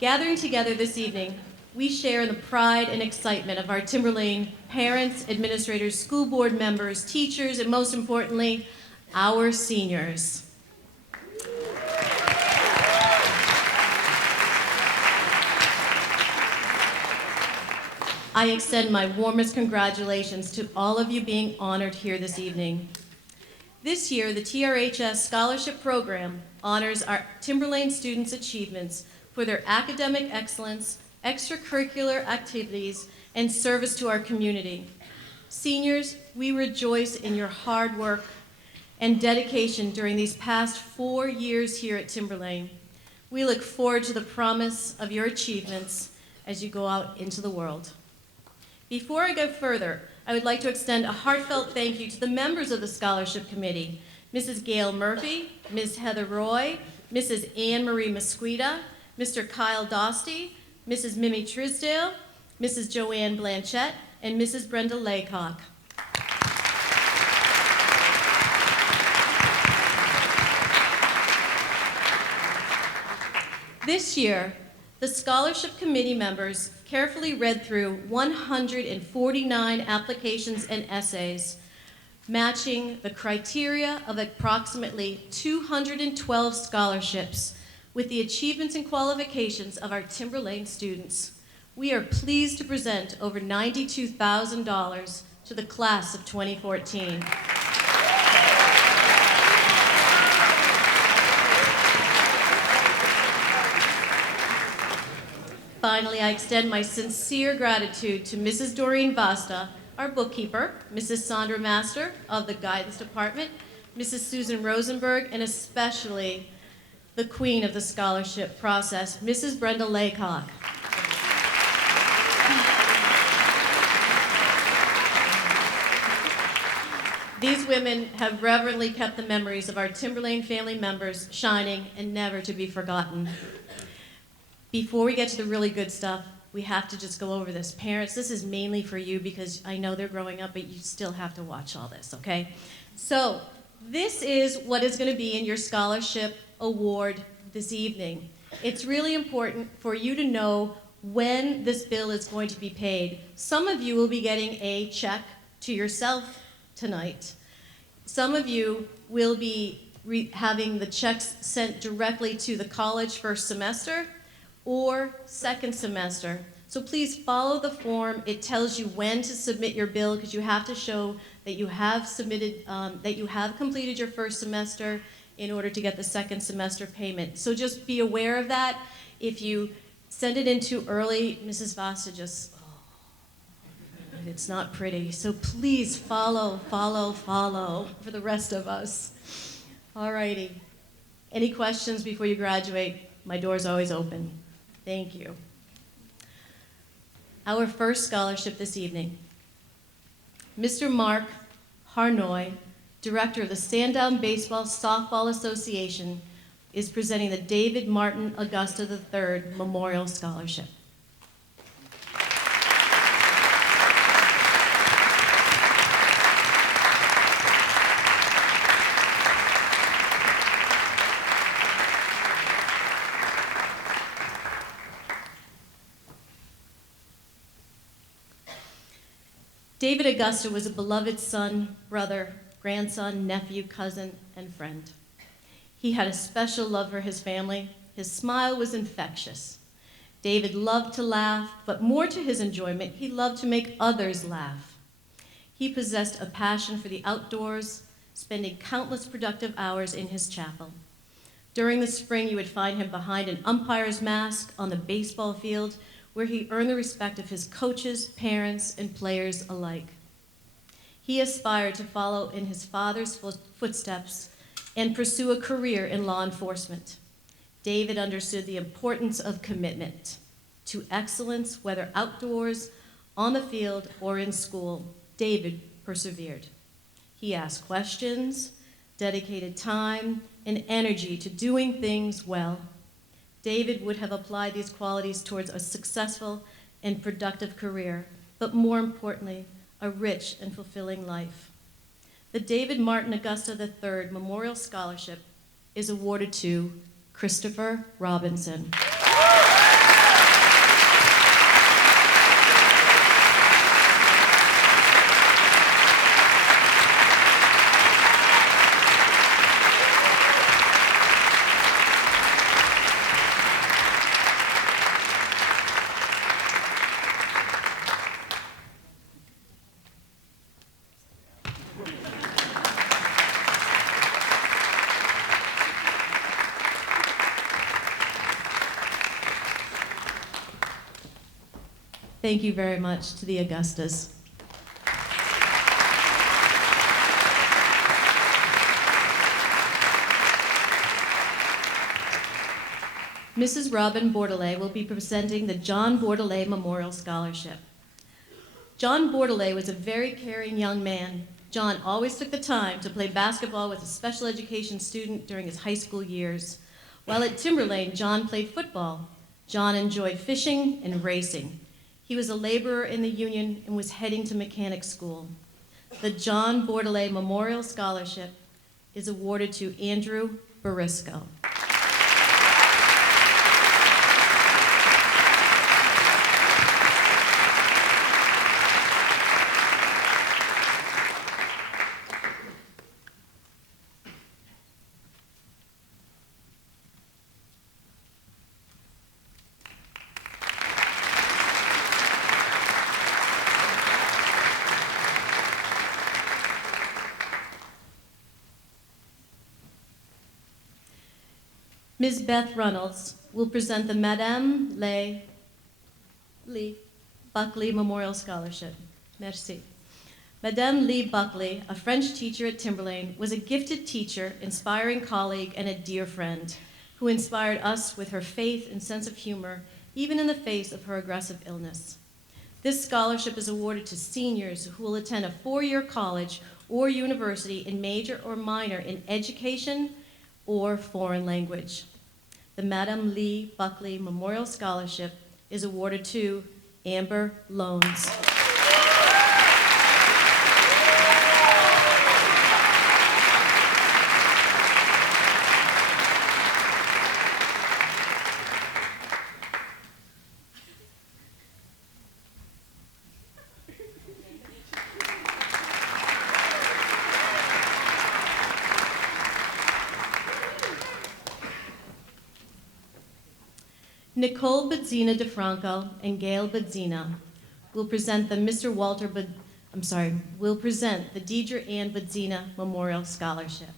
Gathering together this evening, we share in the pride and excitement of our Timberlane parents, administrators, school board members, teachers, and most importantly, our seniors. I extend my warmest congratulations to all of you being honored here this evening. This year, the TRHS Scholarship Program honors our Timberlane students' achievements for their academic excellence, extracurricular activities, and service to our community. Seniors, we rejoice in your hard work and dedication during these past 4 years here at Timberlane. We look forward to the promise of your achievements as you go out into the world. Before I go further, I would like to extend a heartfelt thank you to the members of the Scholarship Committee, Mrs. Gail Murphy, Ms. Heather Roy, Mrs. Anne Marie Mesquita, Mr. Kyle Dostey, Mrs. Mimi Trisdale, Mrs. Joanne Blanchette, and Mrs. Brenda Laycock. This year, the Scholarship Committee members carefully read through 149 applications and essays, matching the criteria of approximately 212 scholarships with the achievements and qualifications of our Timberlane students. We are pleased to present over $92,000 to the class of 2014. Finally, I extend my sincere gratitude to Mrs. Doreen Basta, our bookkeeper, Mrs. Sandra Master of the Guidance Department, Mrs. Susan Rosenberg, and especially the queen of the scholarship process, Mrs. Brenda Laycock. These women have reverently kept the memories of our Timberlane family members shining and never to be forgotten. Before we get to the really good stuff, we have to just go over this. Parents, this is mainly for you because I know they're growing up, but you still have to watch all this, okay? So this is what is going to be in your scholarship award this evening. It's really important for you to know when this bill is going to be paid. Some of you will be getting a check to yourself tonight. Some of you will be having the checks sent directly to the college first semester or second semester. So please follow the form. It tells you when to submit your bill because you have to show that you have submitted, that you have completed your first semester in order to get the second semester payment. So just be aware of that. If you send it in too early, Mrs. Vasta just, it's not pretty. So please follow for the rest of us. All righty. Any questions before you graduate? My door's always open. Thank you. Our first scholarship this evening. Mr. Mark Harnoy, Director of the Sandown Baseball Softball Association, is presenting the David Martin Augusta III Memorial Scholarship. David Augusta was a beloved son, brother, grandson, nephew, cousin, and friend. He had a special love for his family. His smile was infectious. David loved to laugh, but more to his enjoyment, he loved to make others laugh. He possessed a passion for the outdoors, spending countless productive hours in his chapel. During the spring, you would find him behind an umpire's mask on the baseball field, where he earned the respect of his coaches, parents, and players alike. He aspired to follow in his father's footsteps and pursue a career in law enforcement. David understood the importance of commitment to excellence, whether outdoors, on the field, or in school. David persevered. He asked questions, dedicated time and energy to doing things well. David would have applied these qualities towards a successful and productive career, but more importantly, a rich and fulfilling life. The David Martin Augusta III Memorial Scholarship is awarded to Christopher Robinson. Thank you very much to the Augustas. Mrs. Robin Bordelais will be presenting the John Bordelais Memorial Scholarship. John Bordelais was a very caring young man. John always took the time to play basketball with a special education student during his high school years. While at Timberlane, John played football. John enjoyed fishing and racing. He was a laborer in the union and was heading to mechanic school. The John Bordelais Memorial Scholarship is awarded to Andrew Barisco. Ms. Beth Reynolds will present the Madame Lee Buckley Memorial Scholarship. Merci. Madame Lee Buckley, a French teacher at Timberlane, was a gifted teacher, inspiring colleague, and a dear friend who inspired us with her faith and sense of humor, even in the face of her aggressive illness. This scholarship is awarded to seniors who will attend a 4-year college or university in major or minor in education or foreign language. The Madame Lee Buckley Memorial Scholarship is awarded to Amber Loans. Nicole Badzina DeFranco and Gail Badzina will present the will present the Deidre Ann Badzina Memorial Scholarship.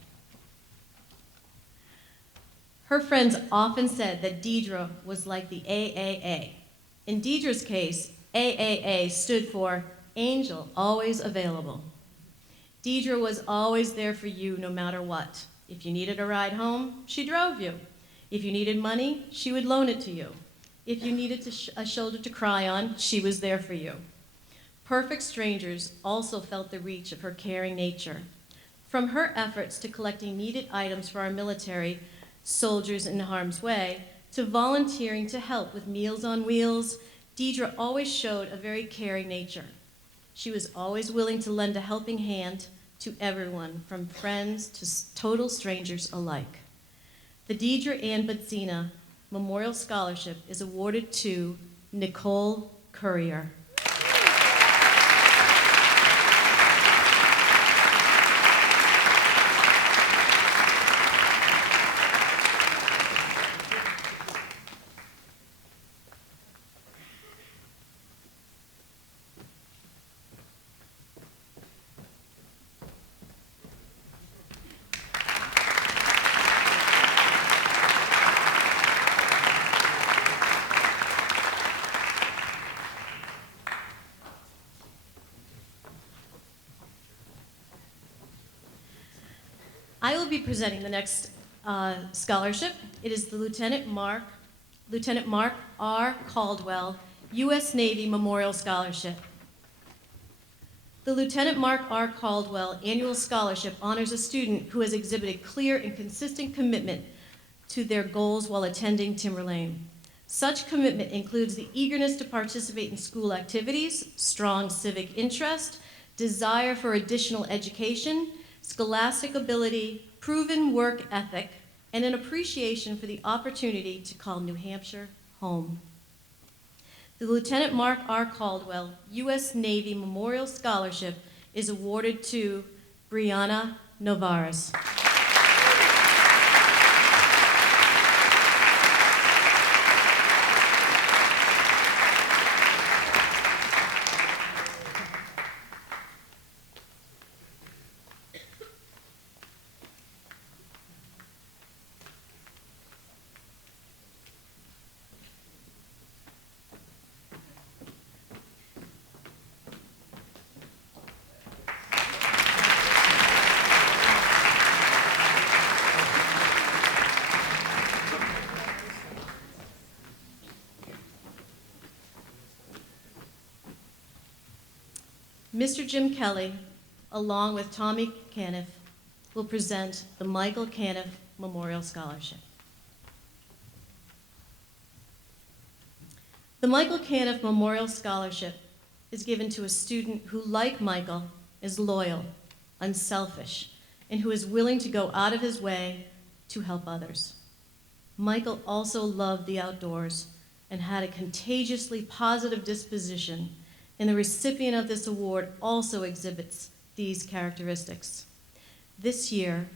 Her friends often said that Deidre was like the AAA. In Deidre's case, AAA stood for Angel Always Available. Deidre was always there for you no matter what. If you needed a ride home, she drove you. If you needed money, she would loan it to you. If you needed a shoulder to cry on, she was there for you. Perfect strangers also felt the reach of her caring nature. From her efforts to collecting needed items for our military soldiers in harm's way, to volunteering to help with Meals on Wheels, Deidre always showed a very caring nature. She was always willing to lend a helping hand to everyone, from friends to total strangers alike. The Deidre Ann Badzina Memorial Scholarship is awarded to Nicole Courier. I will be presenting the next scholarship. It is the Lieutenant Mark R. Caldwell, U.S. Navy Memorial Scholarship. The Lieutenant Mark R. Caldwell Annual Scholarship honors a student who has exhibited clear and consistent commitment to their goals while attending Timberlane. Such commitment includes the eagerness to participate in school activities, strong civic interest, desire for additional education, scholastic ability, proven work ethic, and an appreciation for the opportunity to call New Hampshire home. The Lieutenant Mark R. Caldwell U.S. Navy Memorial Scholarship is awarded to Brianna Novares. Mr. Jim Kelly, along with Tommy Caniff, will present the Michael Caniff Memorial Scholarship. The Michael Caniff Memorial Scholarship is given to a student who, like Michael, is loyal, unselfish, and who is willing to go out of his way to help others. Michael also loved the outdoors and had a contagiously positive disposition, and the recipient of this award also exhibits these characteristics. This year,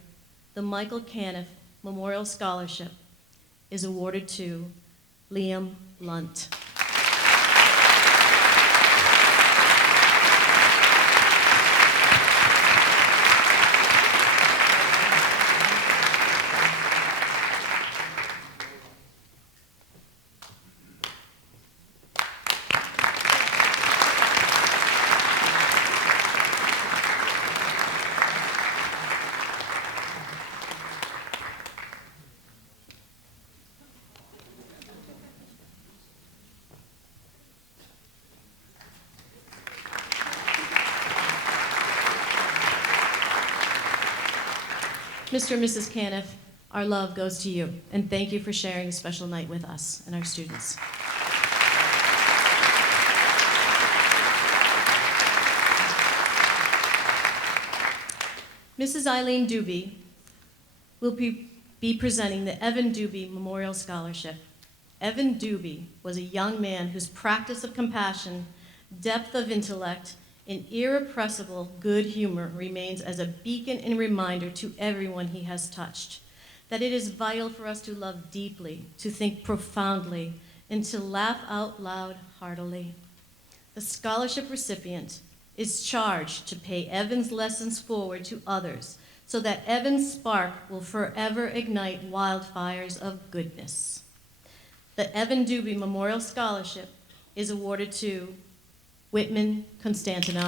the Michael Caniff Memorial Scholarship is awarded to Liam Lunt. Mr. and Mrs. Caniff, our love goes to you, and thank you for sharing a special night with us and our students. Mrs. Eileen Doobie will be presenting the Evan Doobie Memorial Scholarship. Evan Doobie was a young man whose practice of compassion, depth of intellect, and irrepressible good humor remains as a beacon and reminder to everyone he has touched, that it is vital for us to love deeply, to think profoundly, and to laugh out loud heartily. The scholarship recipient is charged to pay Evan's lessons forward to others so that Evan's spark will forever ignite wildfires of goodness. The Evan Doobie Memorial Scholarship is awarded to Whitman Constantino.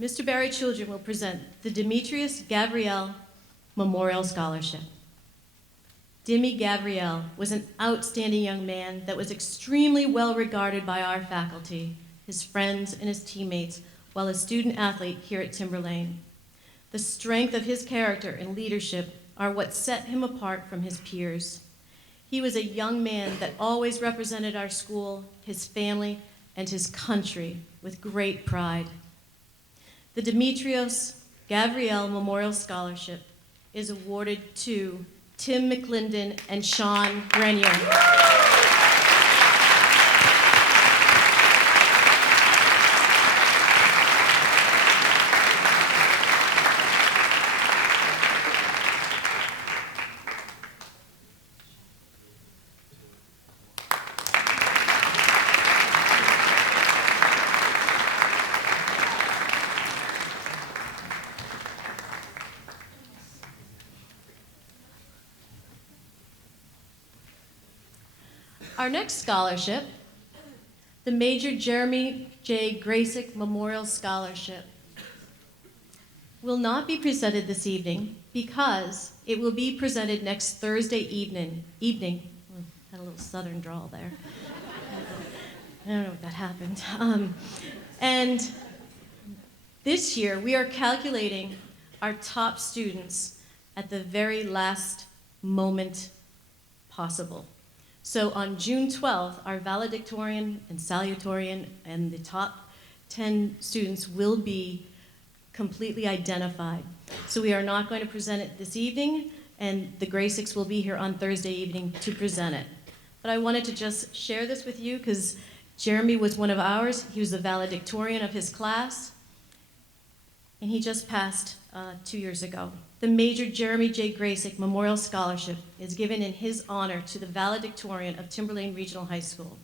Mr. Barry Children will present the Demetrius Gabrielle Memorial Scholarship. Dimmy Gabrielle was an outstanding young man that was extremely well regarded by our faculty, his friends, and his teammates while a student athlete here at Timberlane. The strength of his character and leadership are what set him apart from his peers. He was a young man that always represented our school, his family, and his country with great pride. The Demetrios Gabrielle Memorial Scholarship is awarded to Tim McClendon and Sean Grenier. Our next scholarship, the Major Jeremy J. Grasick Memorial Scholarship, will not be presented this evening because it will be presented next Thursday evening. Had a little southern drawl there. I don't know what that happened. And this year, we are calculating our top students at the very last moment possible. So on June 12th, our valedictorian and salutatorian and the top 10 students will be completely identified. So we are not going to present it this evening, and the Grasicks will be here on Thursday evening to present it. But I wanted to just share this with you because Jeremy was one of ours. He was the valedictorian of his class, and he just passed 2 years ago. The Major Jeremy J. Grasick Memorial Scholarship is given in his honor to the valedictorian of Timberlane Regional High School.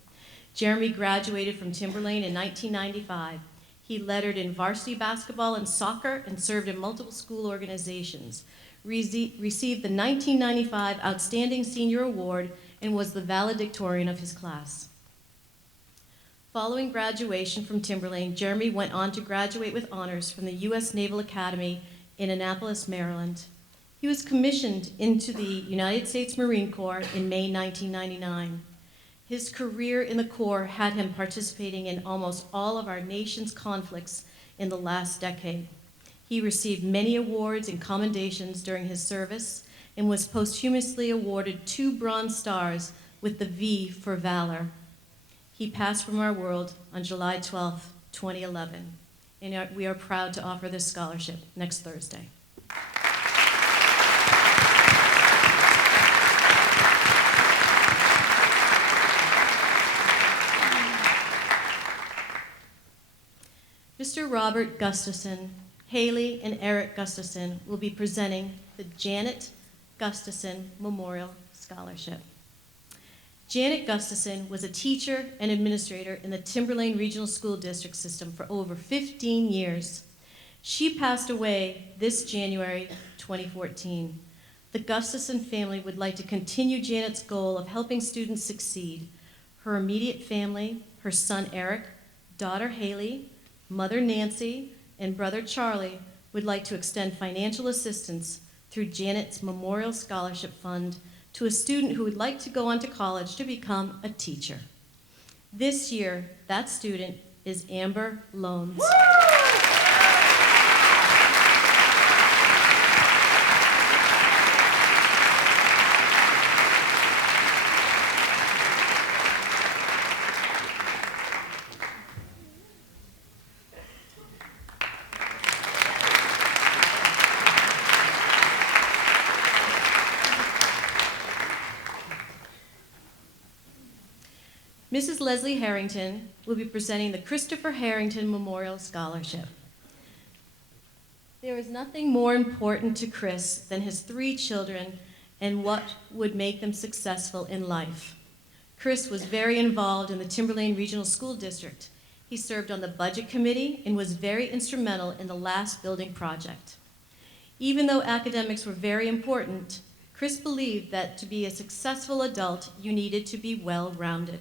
Jeremy graduated from Timberlane in 1995. He lettered in varsity basketball and soccer and served in multiple school organizations. Received the 1995 Outstanding Senior Award and was the valedictorian of his class. Following graduation from Timberlane, Jeremy went on to graduate with honors from the U.S. Naval Academy in Annapolis, Maryland. He was commissioned into the United States Marine Corps in May 1999. His career in the Corps had him participating in almost all of our nation's conflicts in the last decade. He received many awards and commendations during his service and was posthumously awarded 2 Bronze Stars with the V for Valor. He passed from our world on July 12, 2011, and we are proud to offer this scholarship next Thursday. Mr. Robert Gustafson, Haley, and Eric Gustafson will be presenting the Janet Gustafson Memorial Scholarship. Janet Gustafson was a teacher and administrator in the Timberlane Regional School District system for over 15 years. She passed away this January 2014. The Gustafson family would like to continue Janet's goal of helping students succeed. Her immediate family, her son Eric, daughter Haley, mother Nancy, and brother Charlie would like to extend financial assistance through Janet's Memorial Scholarship Fund to a student who would like to go on to college to become a teacher. This year, that student is Amber Loans. Mrs. Leslie Harrington will be presenting the Christopher Harrington Memorial Scholarship. There is nothing more important to Chris than his 3 children and what would make them successful in life. Chris was very involved in the Timberlane Regional School District. He served on the Budget Committee and was very instrumental in the last building project. Even though academics were very important, Chris believed that to be a successful adult, you needed to be well-rounded.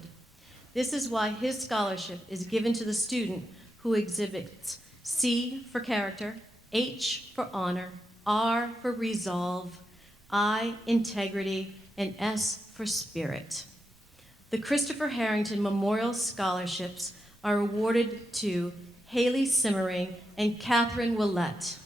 This is why his scholarship is given to the student who exhibits C for character, H for honor, R for resolve, I, integrity, and S for spirit. The Christopher Harrington Memorial Scholarships are awarded to Haley Simmering and Catherine Willette.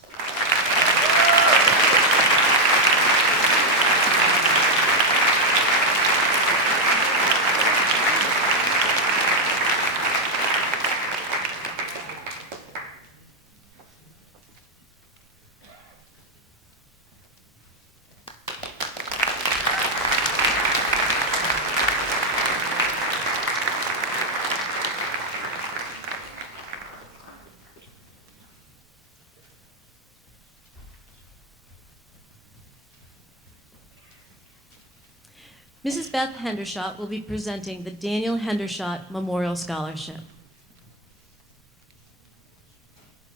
Mrs. Beth Hendershot will be presenting the Daniel Hendershot Memorial Scholarship.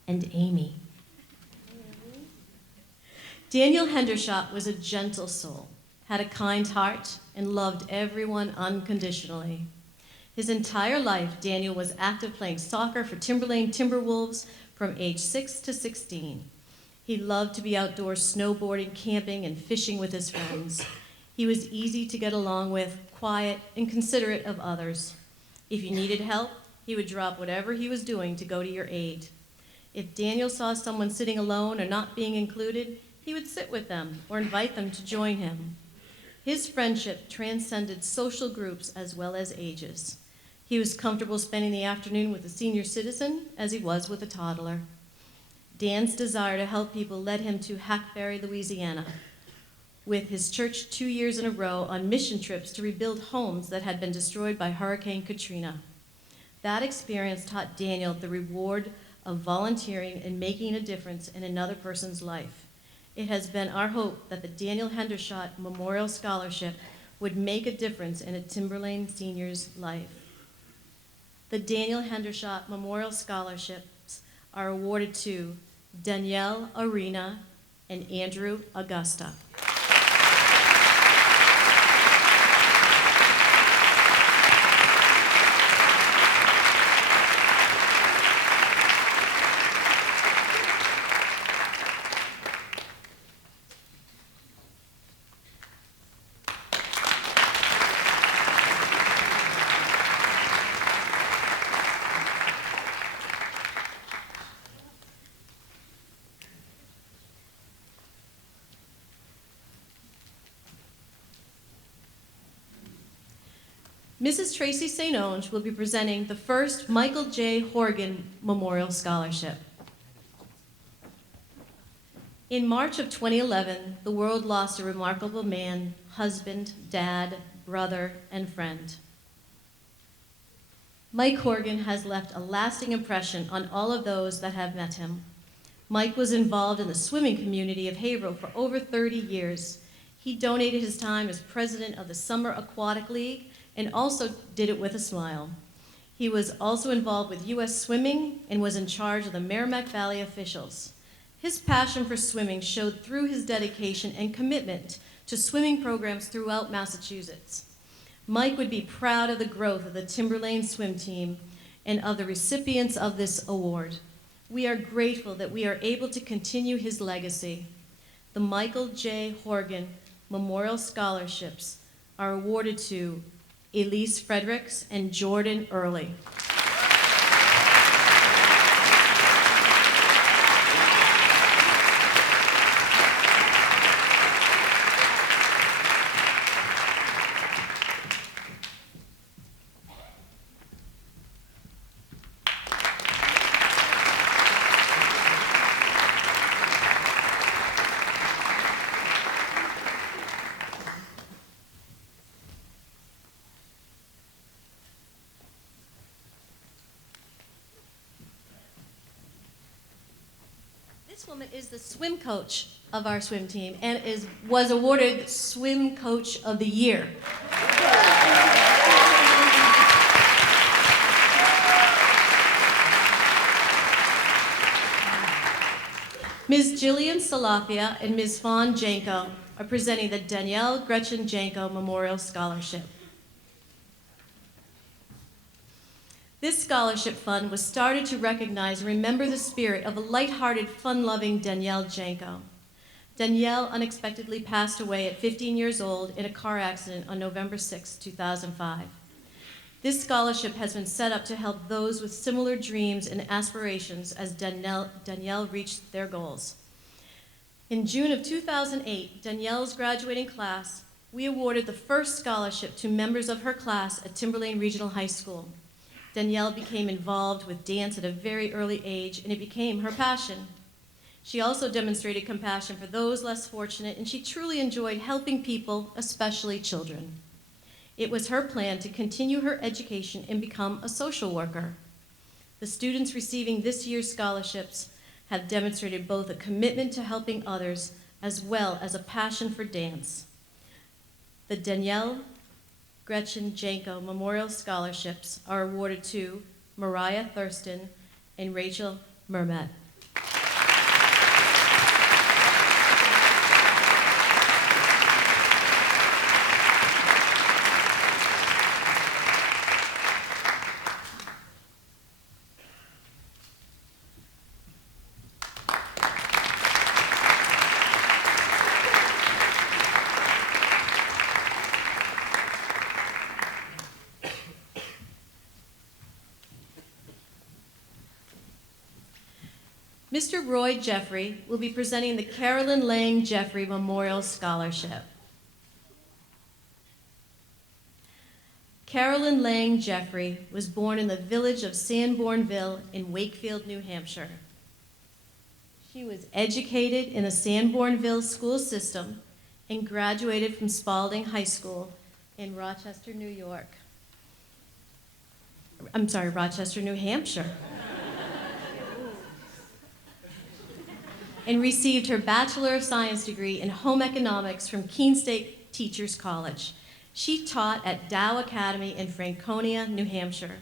And Amy. Daniel Hendershot was a gentle soul, had a kind heart, and loved everyone unconditionally. His entire life, Daniel was active playing soccer for Timberlane Timberwolves from age 6 to 16. He loved to be outdoors snowboarding, camping, and fishing with his friends. He was easy to get along with, quiet, and considerate of others. If you needed help, he would drop whatever he was doing to go to your aid. If Daniel saw someone sitting alone or not being included, he would sit with them or invite them to join him. His friendship transcended social groups as well as ages. He was comfortable spending the afternoon with a senior citizen as he was with a toddler. Dan's desire to help people led him to Hackberry, Louisiana, with his church 2 years in a row on mission trips to rebuild homes that had been destroyed by Hurricane Katrina. That experience taught Daniel the reward of volunteering and making a difference in another person's life. It has been our hope that the Daniel Hendershot Memorial Scholarship would make a difference in a Timberlane senior's life. The Daniel Hendershot Memorial Scholarships are awarded to Danielle Arena and Andrew Augusta. Mrs. Tracy St. Onge will be presenting the first Michael J. Horgan Memorial Scholarship. In March of 2011, the world lost a remarkable man, husband, dad, brother, and friend. Mike Horgan has left a lasting impression on all of those that have met him. Mike was involved in the swimming community of Haverhill for over 30 years. He donated his time as president of the Summer Aquatic League and also did it with a smile. He was also involved with U.S. Swimming and was in charge of the Merrimack Valley officials. His passion for swimming showed through his dedication and commitment to swimming programs throughout Massachusetts. Mike would be proud of the growth of the Timberlane swim team and of the recipients of this award. We are grateful that we are able to continue his legacy. The Michael J. Horgan Memorial Scholarships are awarded to Elise Fredericks and Jordan Early. This woman is the swim coach of our swim team and was awarded Swim Coach of the Year. Ms. Jillian Salafia and Ms. Fawn Janko are presenting the Danielle Gretchen Janko Memorial Scholarship. This scholarship fund was started to recognize and remember the spirit of a lighthearted, fun-loving Danielle Janko. Danielle unexpectedly passed away at 15 years old in a car accident on November 6, 2005. This scholarship has been set up to help those with similar dreams and aspirations as Danielle reached their goals. In June of 2008, Danielle's graduating class, we awarded the first scholarship to members of her class at Timberlane Regional High School. Danielle became involved with dance at a very early age, and it became her passion. She also demonstrated compassion for those less fortunate, and she truly enjoyed helping people, especially children. It was her plan to continue her education and become a social worker. The students receiving this year's scholarships have demonstrated both a commitment to helping others as well as a passion for dance. The Danielle Gretchen Janko Memorial Scholarships are awarded to Mariah Thurston and Rachel Mermet. Mr. Roy Jeffrey will be presenting the Carolyn Lang Jeffrey Memorial Scholarship. Carolyn Lang Jeffrey was born in the village of Sanbornville in Wakefield, New Hampshire. She was educated in the Sanbornville school system and graduated from Spalding High School in Rochester, New Hampshire. And received her Bachelor of Science degree in Home Economics from Keene State Teachers College. She taught at Dow Academy in Franconia, New Hampshire.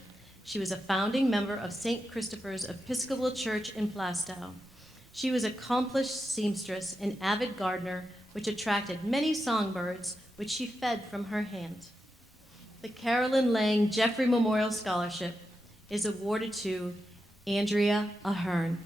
She was a founding member of St. Christopher's Episcopal Church in Plastow. She was an accomplished seamstress and avid gardener, which attracted many songbirds, which she fed from her hand. The Carolyn Lang Jeffrey Memorial Scholarship is awarded to Andrea Ahern.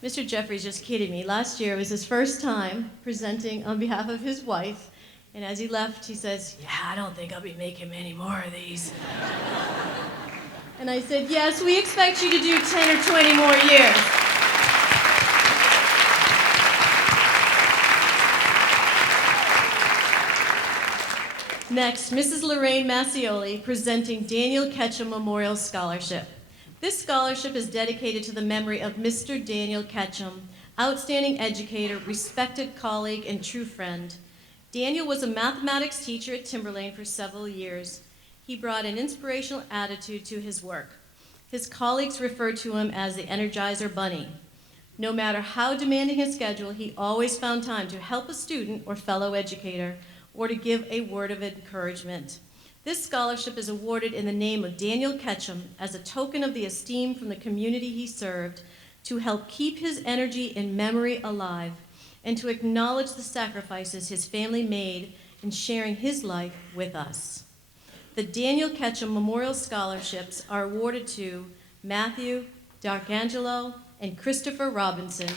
Mr. Jeffrey's just kidding me. Last year was his first time presenting on behalf of his wife, and as he left, he says, "Yeah, I don't think I'll be making many more of these." And I said, "Yes, we expect you to do 10 or 20 more years." Next, Mrs. Lorraine Massioli presenting Daniel Ketchum Memorial Scholarship. This scholarship is dedicated to the memory of Mr. Daniel Ketchum, outstanding educator, respected colleague, and true friend. Daniel was a mathematics teacher at Timberlane for several years. He brought an inspirational attitude to his work. His colleagues referred to him as the Energizer Bunny. No matter how demanding his schedule, he always found time to help a student or fellow educator or to give a word of encouragement. This scholarship is awarded in the name of Daniel Ketchum as a token of the esteem from the community he served, to help keep his energy and memory alive, and to acknowledge the sacrifices his family made in sharing his life with us. The Daniel Ketchum Memorial Scholarships are awarded to Matthew D'Arcangelo and Christopher Robinson.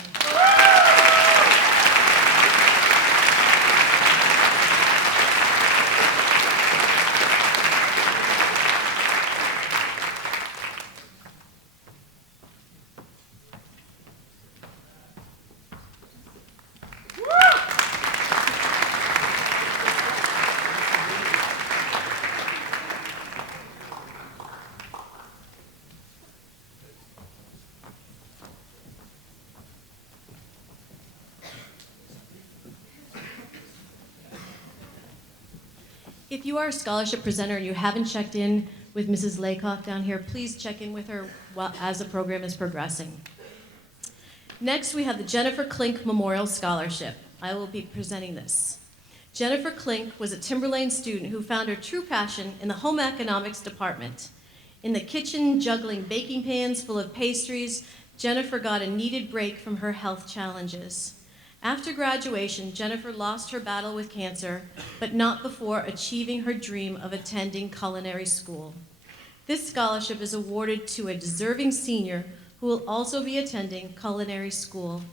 If you are a scholarship presenter and you haven't checked in with Mrs. Laycock down here, please check in with her as the program is progressing. Next, we have the Jennifer Klink Memorial Scholarship. I will be presenting this. Jennifer Klink was a Timberlane student who found her true passion in the home economics department. In the kitchen, juggling baking pans full of pastries, Jennifer got a needed break from her health challenges. After graduation, Jennifer lost her battle with cancer, but not before achieving her dream of attending culinary school. This scholarship is awarded to a deserving senior who will also be attending culinary school.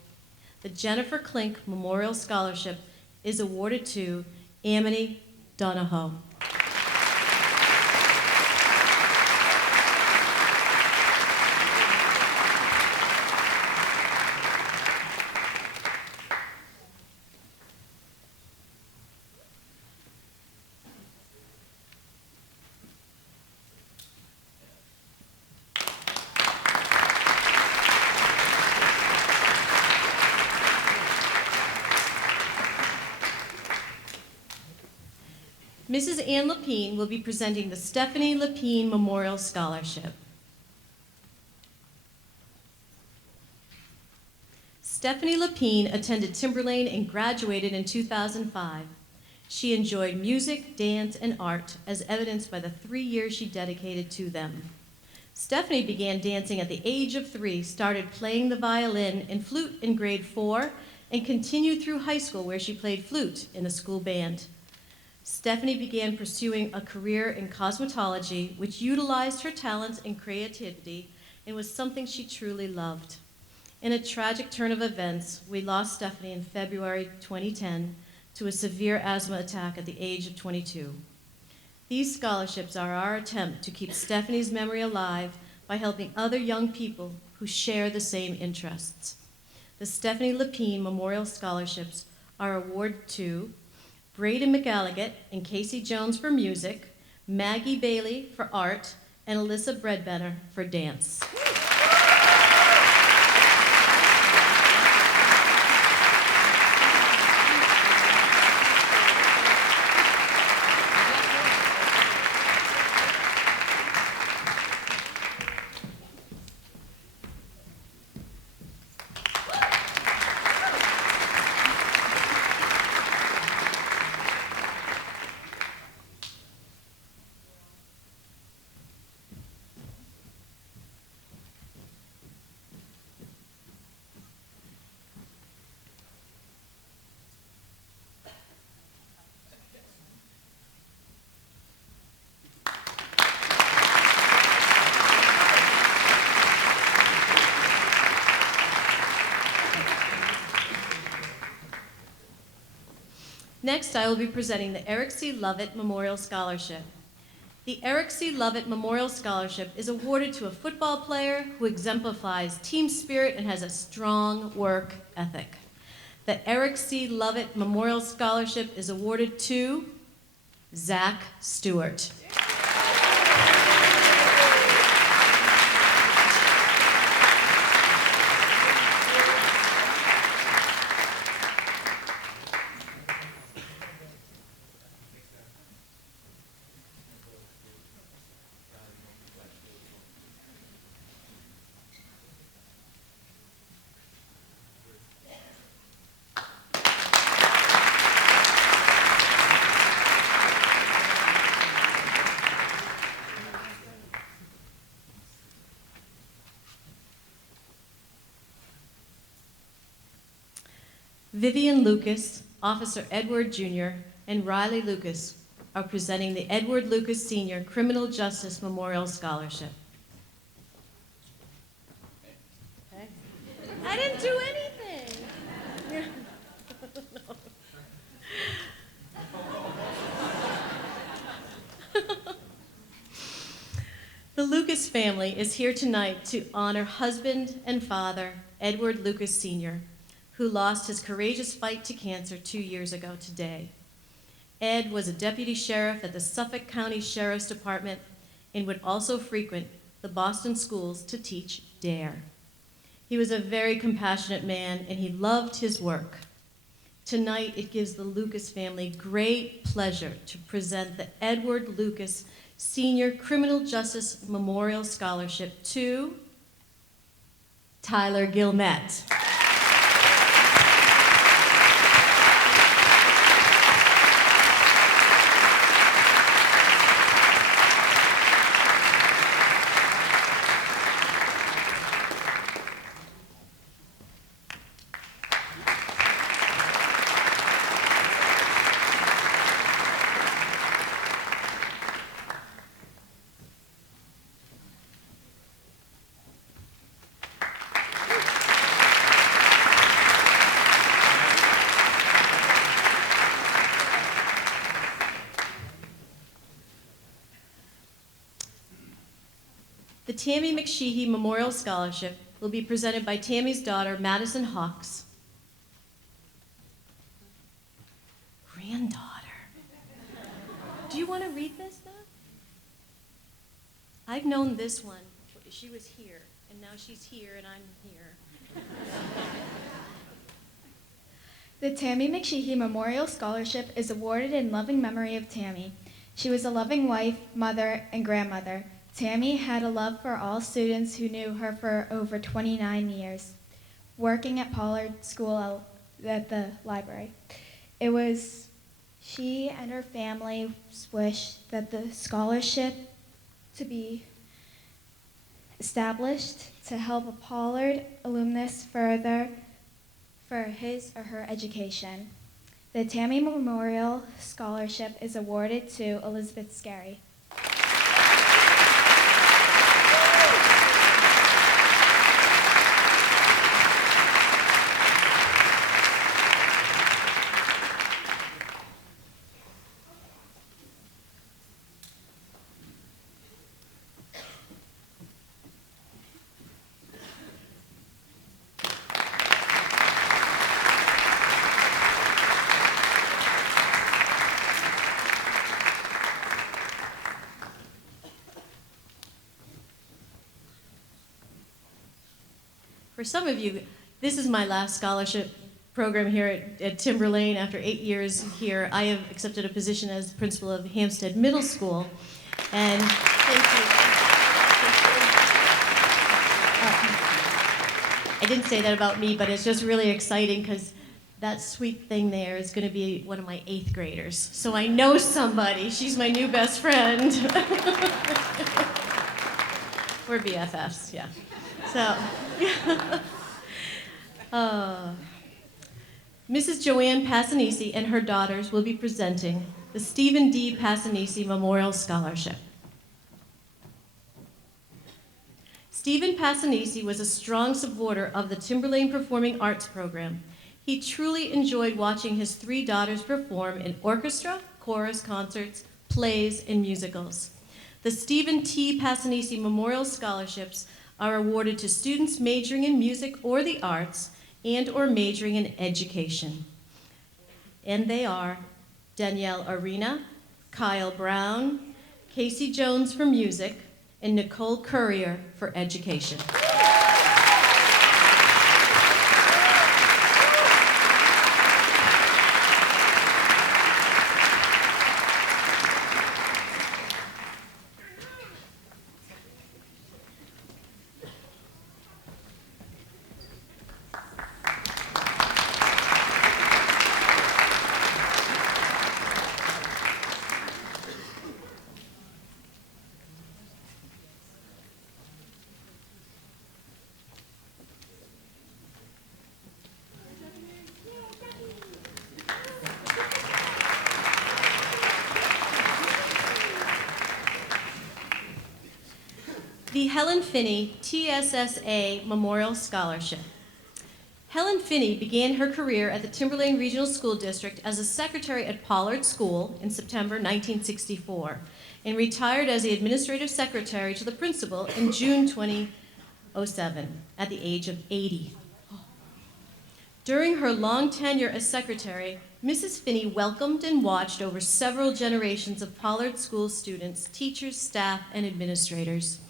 The Jennifer Klink Memorial Scholarship is awarded to Amity Donahoe. Mrs. Ann Lapine will be presenting the Stephanie Lapine Memorial Scholarship. Stephanie Lapine attended Timberlane and graduated in 2005. She enjoyed music, dance, and art, as evidenced by the 3 years she dedicated to them. Stephanie began dancing at the age of 3, started playing the violin and flute in grade 4, and continued through high school, where she played flute in the school band. Stephanie began pursuing a career in cosmetology, which utilized her talents and creativity and was something she truly loved. In a tragic turn of events, we lost Stephanie in February 2010 to a severe asthma attack at the age of 22. These scholarships are our attempt to keep Stephanie's memory alive by helping other young people who share the same interests. the Stephanie Lapine Memorial Scholarships are awarded to Braden McAlligot and Casey Jones for music, Maggie Bailey for art, and Alyssa Breadbenner for dance. Next, I will be presenting the Eric C. Lovett Memorial Scholarship. The Eric C. Lovett Memorial Scholarship is awarded to a football player who exemplifies team spirit and has a strong work ethic. The Eric C. Lovett Memorial Scholarship is awarded to Zach Stewart. Vivian Lucas, Officer Edward Jr., and Riley Lucas are presenting the Edward Lucas Sr. Criminal Justice Memorial Scholarship. Okay. I didn't do anything. The Lucas family is here tonight to honor husband and father, Edward Lucas Sr., who lost his courageous fight to cancer 2 years ago today. Ed was a deputy sheriff at the Suffolk County Sheriff's Department and would also frequent the Boston schools to teach DARE. He was a very compassionate man and he loved his work. Tonight, it gives the Lucas family great pleasure to present the Edward Lucas Senior Criminal Justice Memorial Scholarship to Tyler Gilmette. The Tammy McSheehy Memorial Scholarship will be presented by Tammy's daughter, Madison Hawks. Granddaughter. Do you want to read this, though? I've known this one. She was here, and now she's here, and I'm here. The Tammy McSheehy Memorial Scholarship is awarded in loving memory of Tammy. She was a loving wife, mother, and grandmother. Tammy had a love for all students who knew her for over 29 years, working at Pollard School at the library. It was she and her family's wish that the scholarship to be established to help a Pollard alumnus further for his or her education. The Tammy Memorial Scholarship is awarded to Elizabeth Scarry. For some of you, this is my last scholarship program here at Timberlane. After 8 years here, I have accepted a position as principal of Hampstead Middle School. And thank you. I didn't say that about me, but it's just really exciting because that sweet thing there is going to be one of my 8th graders. So I know somebody. She's my new best friend. We're BFFs, yeah. So, Mrs. Joanne Passanisi and her daughters will be presenting the Stephen D. Passanisi Memorial Scholarship. Stephen Passanisi was a strong supporter of the Timberlane Performing Arts Program. He truly enjoyed watching his 3 daughters perform in orchestra, chorus concerts, plays, and musicals. The Stephen T. Passanisi Memorial Scholarships are awarded to students majoring in music or the arts and or majoring in education. And they are Danielle Arena, Kyle Brown, Casey Jones for music, and Nicole Courier for education. The Helen Finney TSSA Memorial Scholarship. Helen Finney began her career at the Timberlane Regional School District as a secretary at Pollard School in September 1964 and retired as the administrative secretary to the principal in June 2007 at the age of 80. During her long tenure as secretary, Mrs. Finney welcomed and watched over several generations of Pollard School students, teachers, staff, and administrators.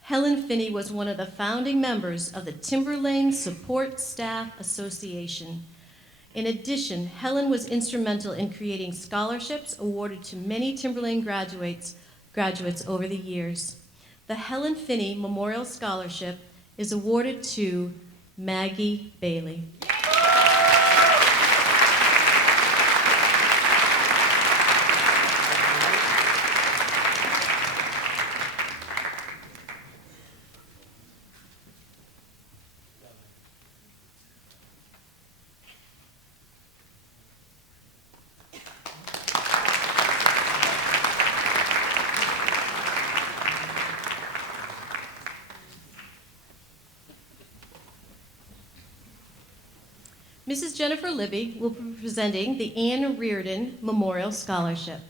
Helen Finney was one of the founding members of the Timberlane Support Staff Association. In addition, Helen was instrumental in creating scholarships awarded to many Timberlane graduates over the years. The Helen Finney Memorial Scholarship is awarded to Maggie Bailey. Mrs. Jennifer Libby will be presenting the Anne Reardon Memorial Scholarship.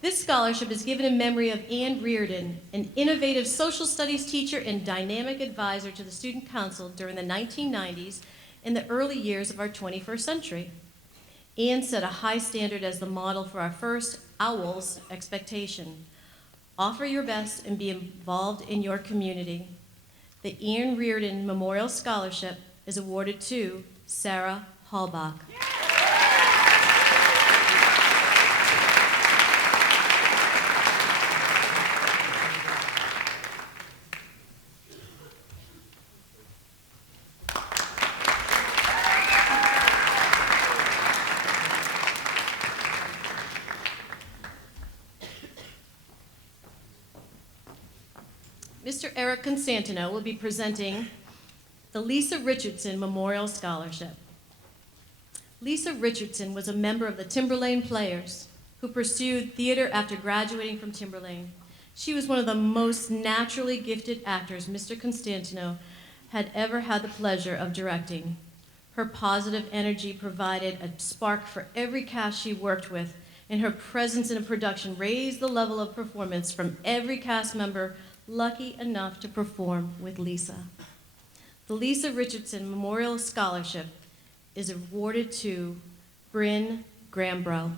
This scholarship is given in memory of Anne Reardon, an innovative social studies teacher and dynamic advisor to the Student Council during the 1990s and the early years of our 21st century. Anne set a high standard as the model for our first OWL's expectation. Offer your best and be involved in your community. The Anne Reardon Memorial Scholarship is awarded to Sarah Hallbach. Mr. Eric Constantino will be presenting the Lisa Richardson Memorial Scholarship. Lisa Richardson was a member of the Timberlane Players who pursued theater after graduating from Timberlane. She was one of the most naturally gifted actors Mr. Constantino had ever had the pleasure of directing. Her positive energy provided a spark for every cast she worked with, and her presence in a production raised the level of performance from every cast member lucky enough to perform with Lisa. The Lisa Richardson Memorial Scholarship is awarded to Bryn Grambro.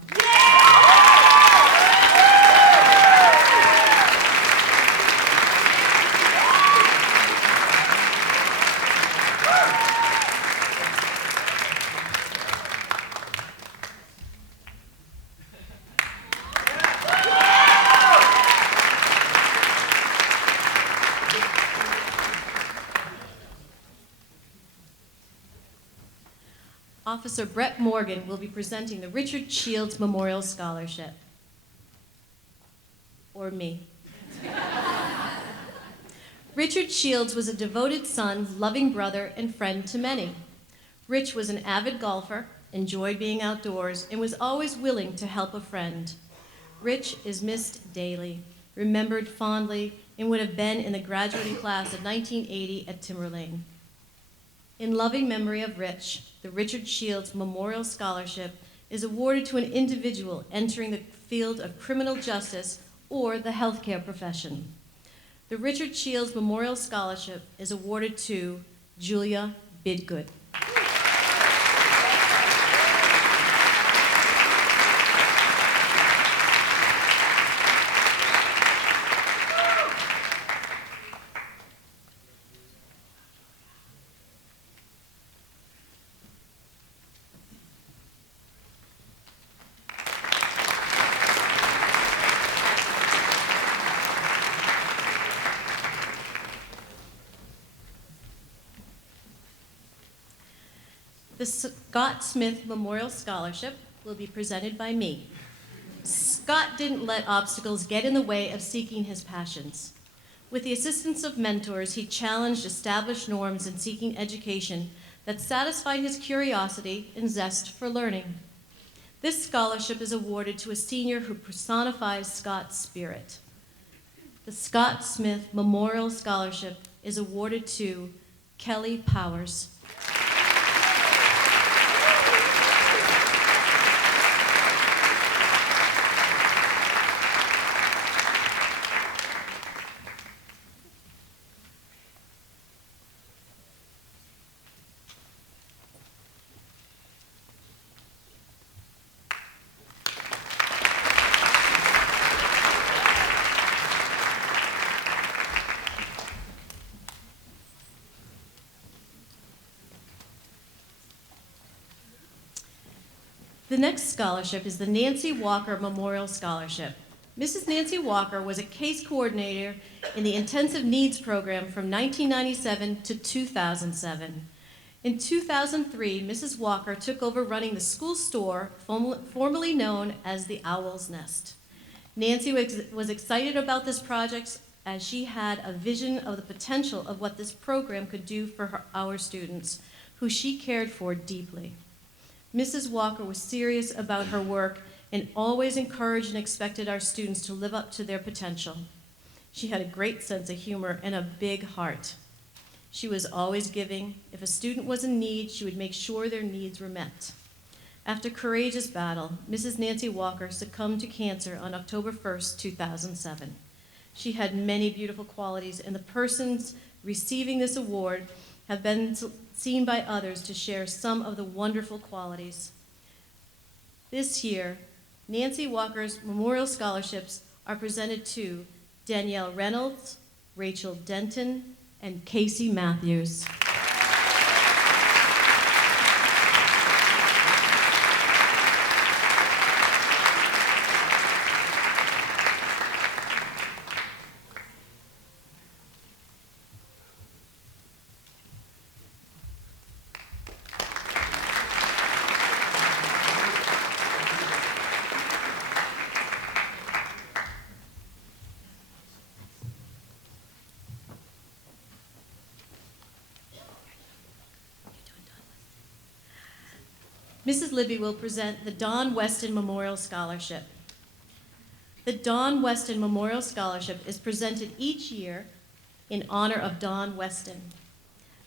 Officer Brett Morgan will be presenting the Richard Shields Memorial Scholarship. Or me. Richard Shields was a devoted son, loving brother, and friend to many. Rich was an avid golfer, enjoyed being outdoors, and was always willing to help a friend. Rich is missed daily, remembered fondly, and would have been in the graduating class of 1980 at Timberlane. In loving memory of Rich, the Richard Shields Memorial Scholarship is awarded to an individual entering the field of criminal justice or the healthcare profession. The Richard Shields Memorial Scholarship is awarded to Julia Bidgood. The Scott Smith Memorial Scholarship will be presented by me. Scott didn't let obstacles get in the way of seeking his passions. With the assistance of mentors, he challenged established norms in seeking education that satisfied his curiosity and zest for learning. This scholarship is awarded to a senior who personifies Scott's spirit. The Scott Smith Memorial Scholarship is awarded to Kelly Powers. The next scholarship is the Nancy Walker Memorial Scholarship. Mrs. Nancy Walker was a case coordinator in the intensive needs program from 1997 to 2007. In 2003, Mrs. Walker took over running the school store, formerly known as the Owl's Nest. Nancy was excited about this project as she had a vision of the potential of what this program could do for our students, who she cared for deeply. Mrs. Walker was serious about her work and always encouraged and expected our students to live up to their potential. She had a great sense of humor and a big heart. She was always giving. If a student was in need, she would make sure their needs were met. After courageous battle, Mrs. Nancy Walker succumbed to cancer on October 1st, 2007. She had many beautiful qualities, and the persons receiving this award have been seen by others to share some of the wonderful qualities. This year, Nancy Walker's Memorial Scholarships are presented to Danielle Reynolds, Rachel Denton, and Casey Matthews. Mrs. Libby will present the Don Weston Memorial Scholarship. The Don Weston Memorial Scholarship is presented each year in honor of Don Weston.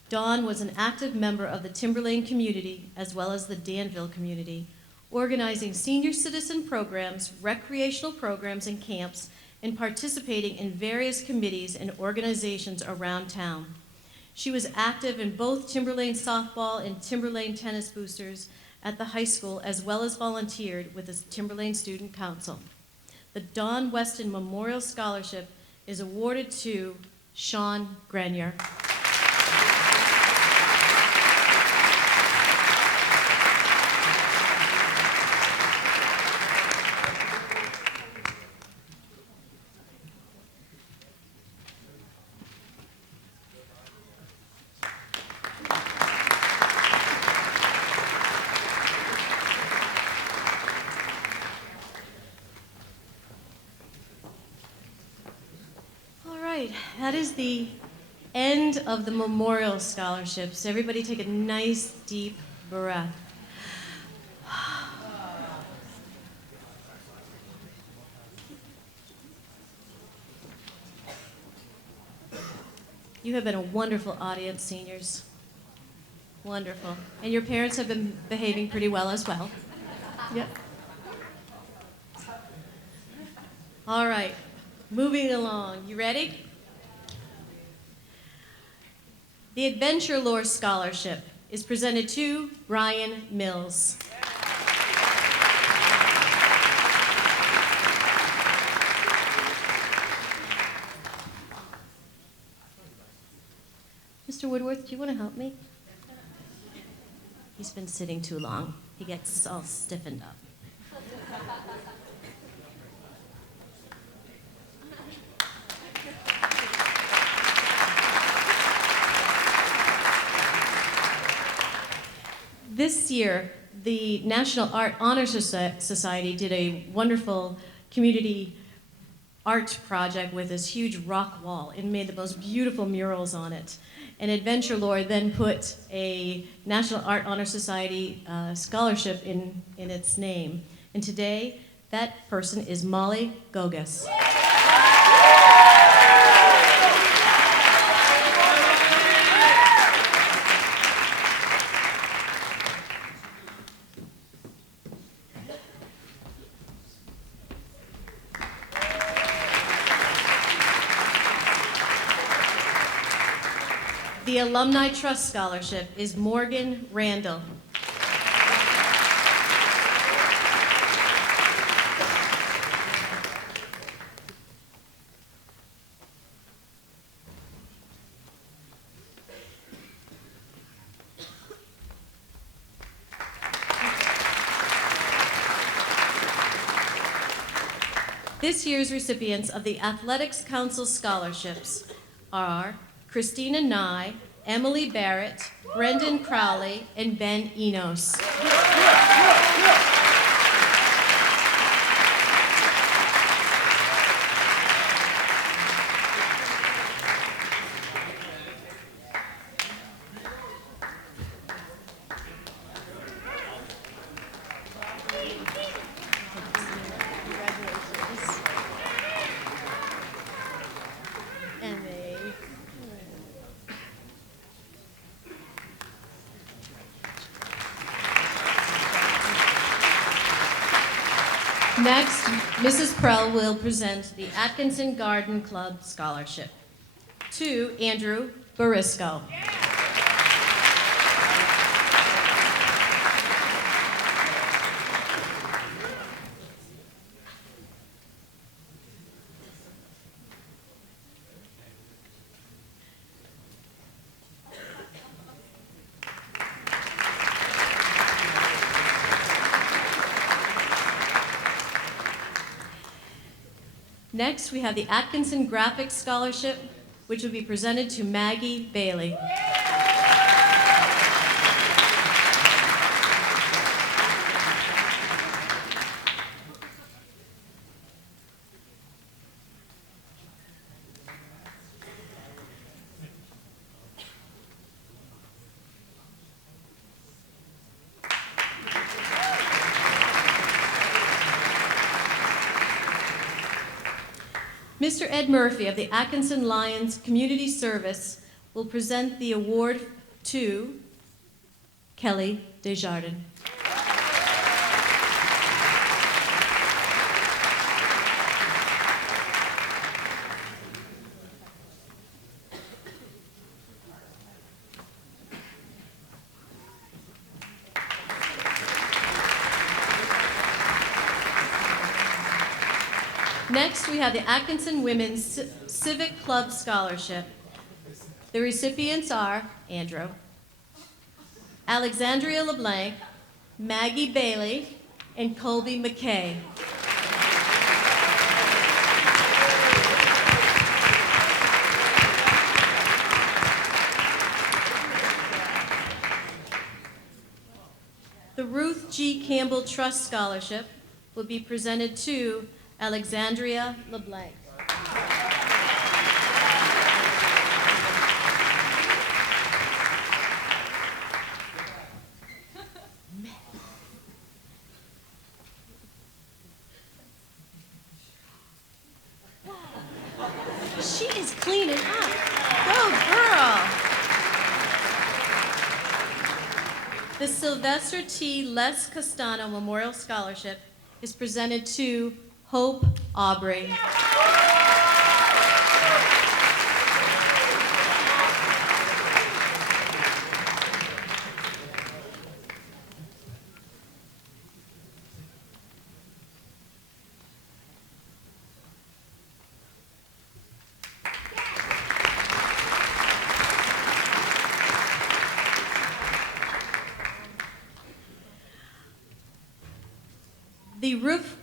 Don was an active member of the Timberlane community as well as the Danville community, organizing senior citizen programs, recreational programs, and camps, and participating in various committees and organizations around town. She was active in both Timberlane softball and Timberlane tennis boosters at the high school, as well as volunteered with the Timberlane Student Council. The Don Weston Memorial Scholarship is awarded to Sean Grenier. that is the end of the memorial scholarships. Everybody take a nice deep breath. You have been a wonderful audience, seniors. Wonderful. And your parents have been behaving pretty well as well. Yep. All right, moving along. You ready? The Adventure Lore Scholarship is presented to Brian Mills. Mr. Woodworth, do you want to help me? He's been sitting too long. He gets all stiffened up. This year, the National Art Honor Society did a wonderful community art project with this huge rock wall and made the most beautiful murals on it. And Adventure Lore then put a National Art Honor Society scholarship in its name. And today, that person is Molly Gogas. The Alumni Trust Scholarship is Morgan Randall. This year's recipients of the Athletics Council Scholarships are Christina Nye, Emily Barrett, Brendan Crowley, and Ben Enos. Next, Mrs. Prell will present the Atkinson Garden Club Scholarship to Andrew Barisco. Next, we have the Atkinson Graphics Scholarship, which will be presented to Maggie Bailey. Mr. Ed Murphy of the Atkinson Lions Community Service will present the award to Kelly Desjardins. Next, we have the Atkinson Women's Civic Club Scholarship. The recipients are Andrew, Alexandria LeBlanc, Maggie Bailey, and Colby McKay. The Ruth G. Campbell Trust Scholarship will be presented to Alexandria LeBlanc. clean it up. Go, girl. The Sylvester T. Les Castano Memorial Scholarship is presented to Hope Aubrey. The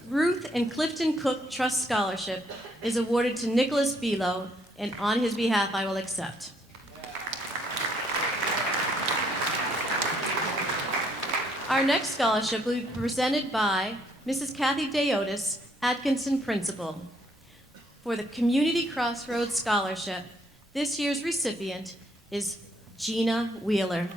Ruth and Clifton Cook Trust Scholarship is awarded to Nicholas Belo, and on his behalf, I will accept. Our next scholarship will be presented by Mrs. Kathy Deotis, Atkinson Principal. For the Community Crossroads Scholarship, this year's recipient is Gina Wheeler.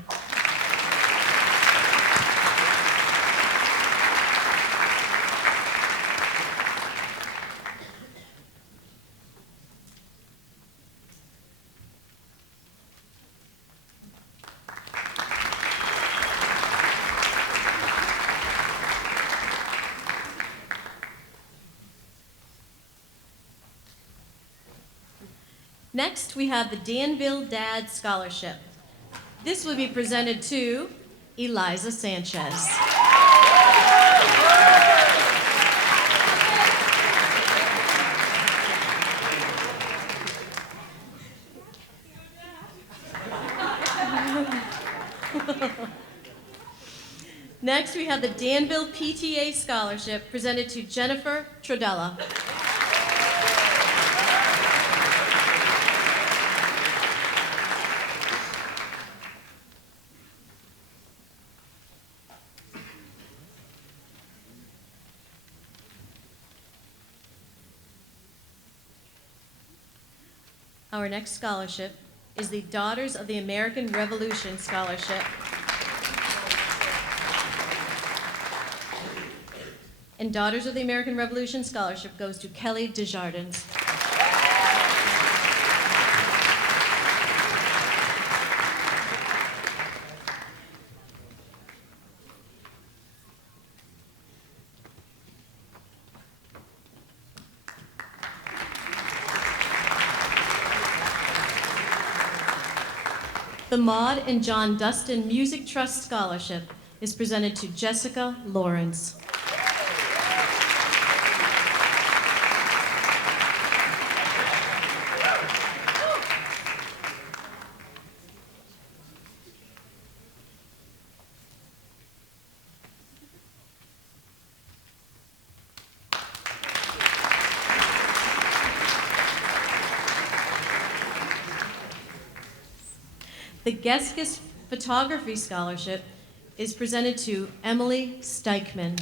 Next, we have the Danville Dad Scholarship. This will be presented to Eliza Sanchez. Next, we have the Danville PTA Scholarship presented to Jennifer Trodella. Our next scholarship is the Daughters of the American Revolution Scholarship. And Daughters of the American Revolution Scholarship goes to Kelly Desjardins. The Maud and John Dustin Music Trust Scholarship is presented to Jessica Lawrence. The Geskis Photography Scholarship is presented to Emily Steichman.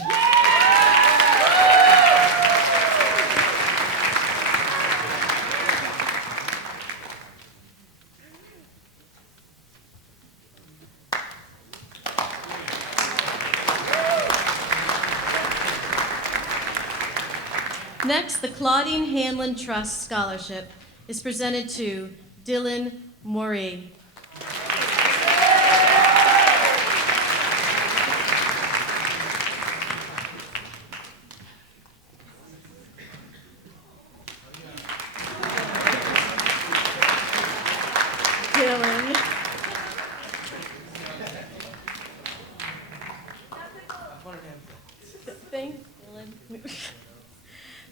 Next, the Claudine Hanlon Trust Scholarship is presented to Dylan Morey.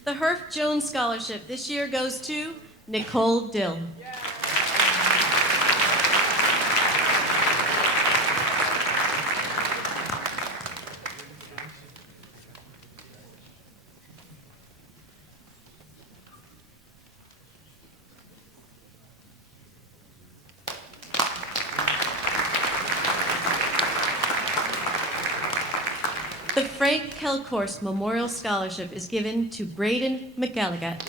The Herff Jones Scholarship this year goes to Nicole Dill. The Frank Kelkhorst Memorial Scholarship is given to Braden McElligott.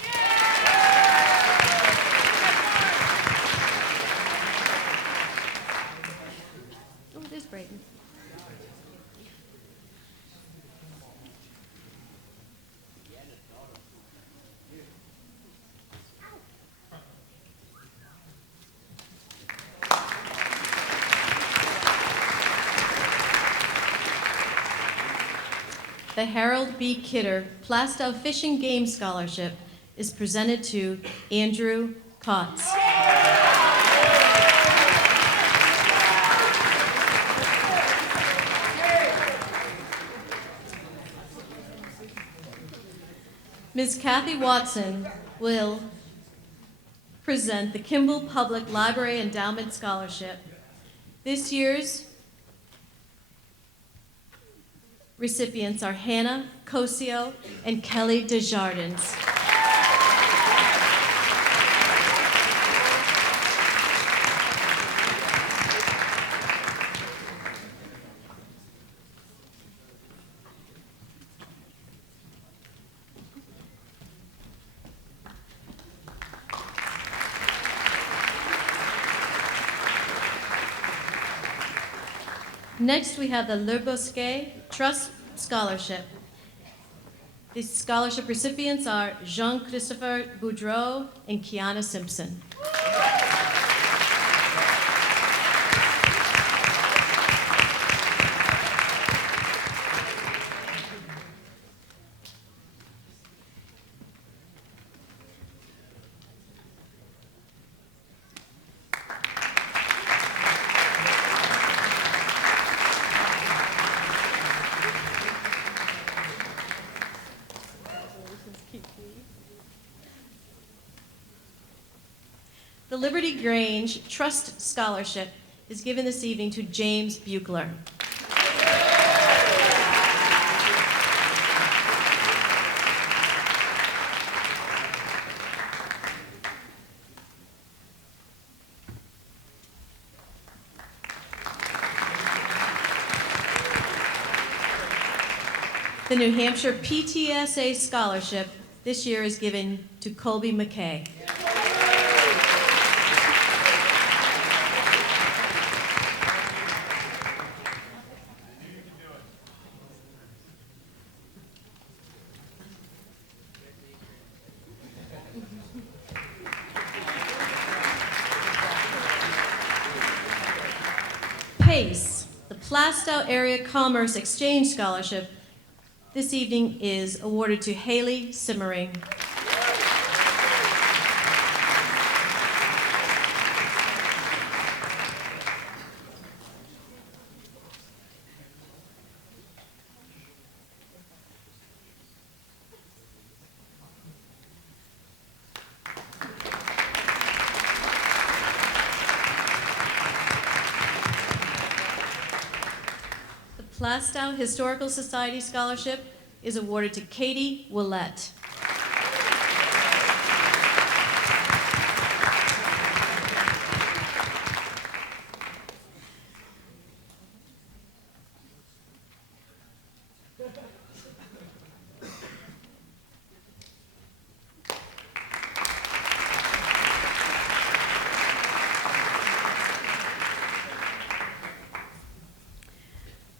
Oh, there's Braden. the Harold B. Kidder Plastow Fishing Game Scholarship is presented to Andrew Kotz. Ms. Kathy Watson will present the Kimball Public Library Endowment Scholarship. This year's recipients are Hannah Cosio and Kelly Desjardins. Next, we have the Le Bosquet Trust Scholarship. The scholarship recipients are Jean-Christopher Boudreau and Kiana Simpson. The Liberty Grange Trust Scholarship is given this evening to James Buchler. The New Hampshire PTSA Scholarship this year is given to Colby McKay. PACE, the Plastow Area Commerce Exchange Scholarship, this evening is awarded to Haley Simmering. Plastow Historical Society Scholarship is awarded to Katie Willett.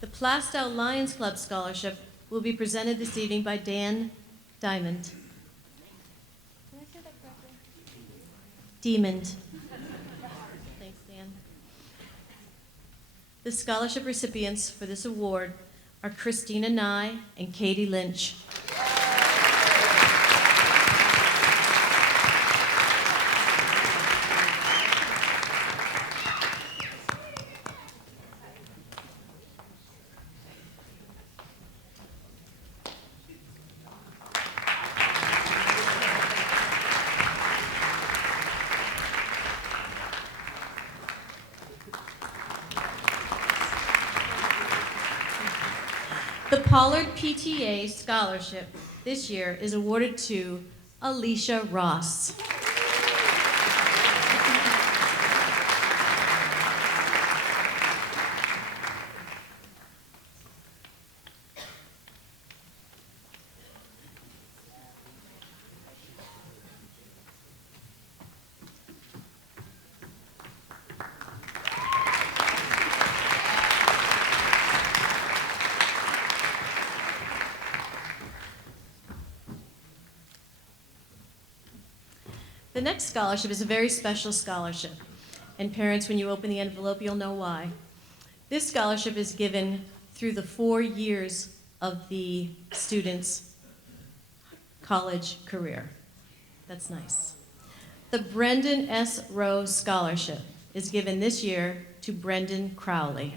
The Plastow Lions Club Scholarship will be presented this evening by Dan Diamond. Did I say that correctly? Diamond. Thanks, Dan. The scholarship recipients for this award are Christina Nye and Katie Lynch. The Pollard PTA Scholarship this year is awarded to Alicia Ross. The next scholarship is a very special scholarship, and parents, when you open the envelope, you'll know why. This scholarship is given through the 4 years of the student's college career. That's nice. The Brendan S. Rose Scholarship is given this year to Brendan Crowley.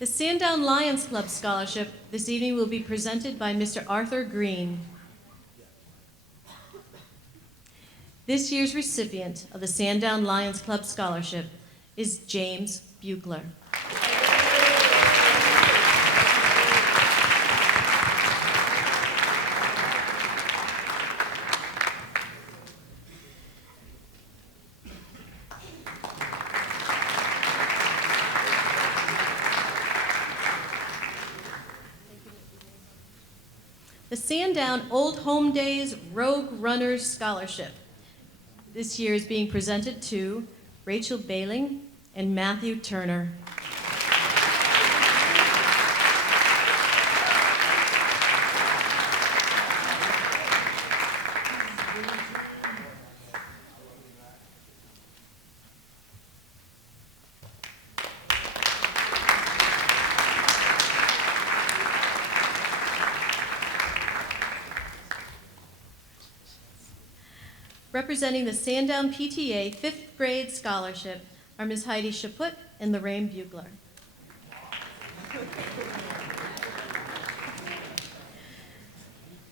The Sandown Lions Club Scholarship this evening will be presented by Mr. Arthur Green. This year's recipient of the Sandown Lions Club Scholarship is James Buechler. The Sandown Old Home Days Rogue Runners Scholarship this year is being presented to Rachel Bailing and Matthew Turner. Representing the Sandown PTA 5th grade scholarship are Ms. Heidi Chaput and Lorraine Buechler.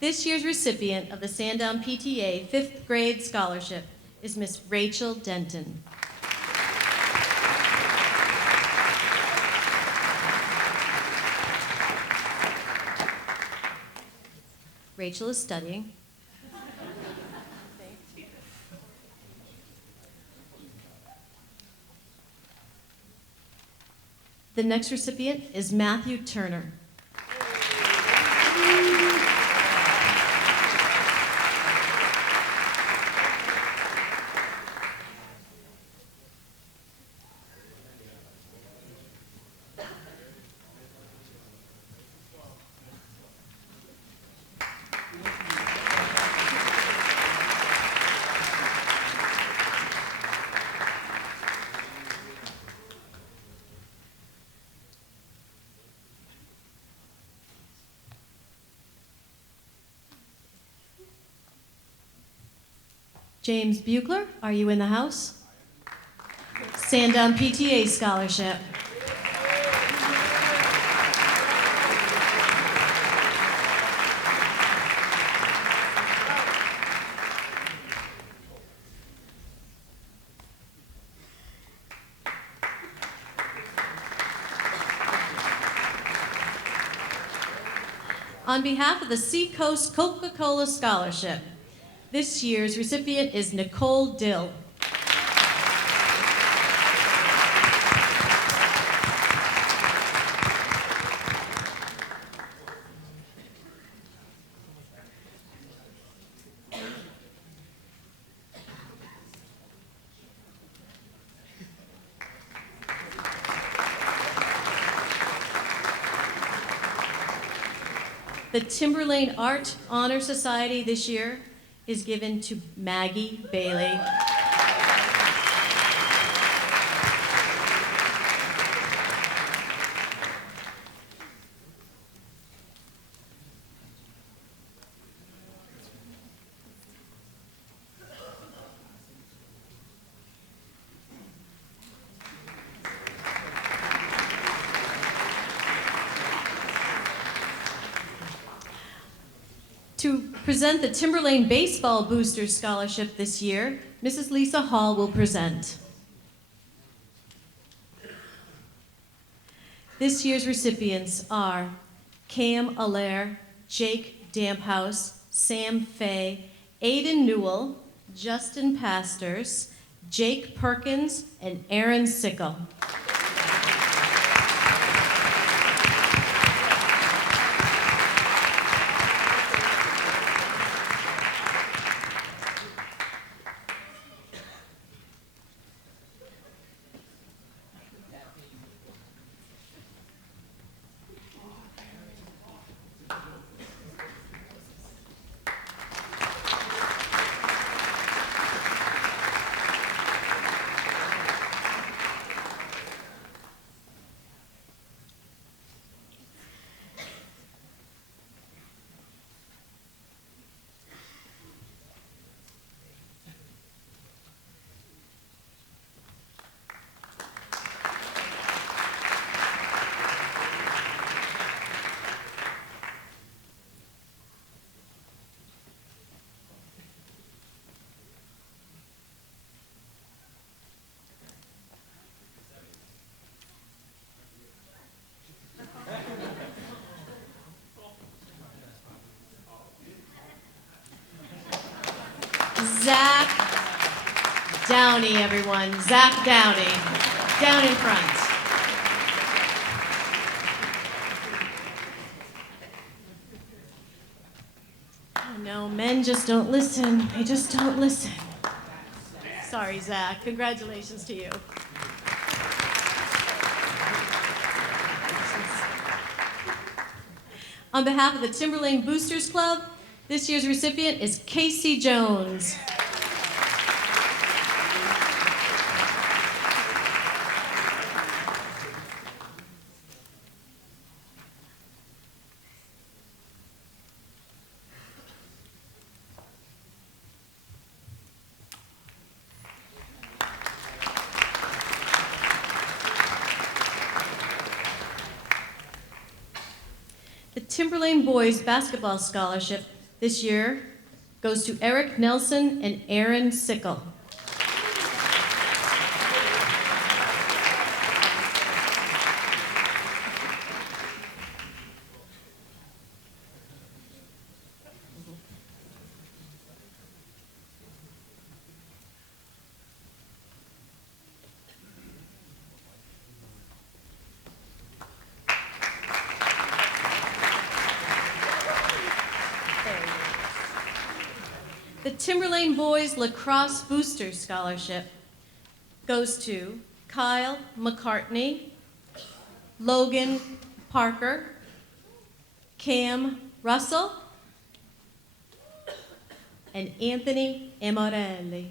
This year's recipient of the Sandown PTA 5th grade scholarship is Ms. Rachel Denton. Rachel is studying. The next recipient is Matthew Turner. James Buechler, are you in the house? Sandown PTA Scholarship. On behalf of the Seacoast Coca-Cola Scholarship, this year's recipient is Nicole Dill. The Timberlane Art Honor Society this year is given to Maggie Bailey. To present the Timberlane Baseball Boosters Scholarship this year, Mrs. Lisa Hall will present. This year's recipients are Cam Allaire, Jake Damphouse, Sam Fay, Aiden Newell, Justin Pastors, Jake Perkins, and Aaron Sickle. Zach Downey, everyone. Zach Downey. Down in front. Oh no, men just don't listen. They just don't listen. Sorry, Zach. Congratulations to you. On behalf of the Timberlane Boosters Club, this year's recipient is Casey Jones. The Timberlane Boys Basketball Scholarship this year goes to Eric Nelson and Aaron Sickle. The Timberlane Boys Lacrosse Booster Scholarship goes to Kyle McCartney, Logan Parker, Cam Russell, and Anthony Amorelli.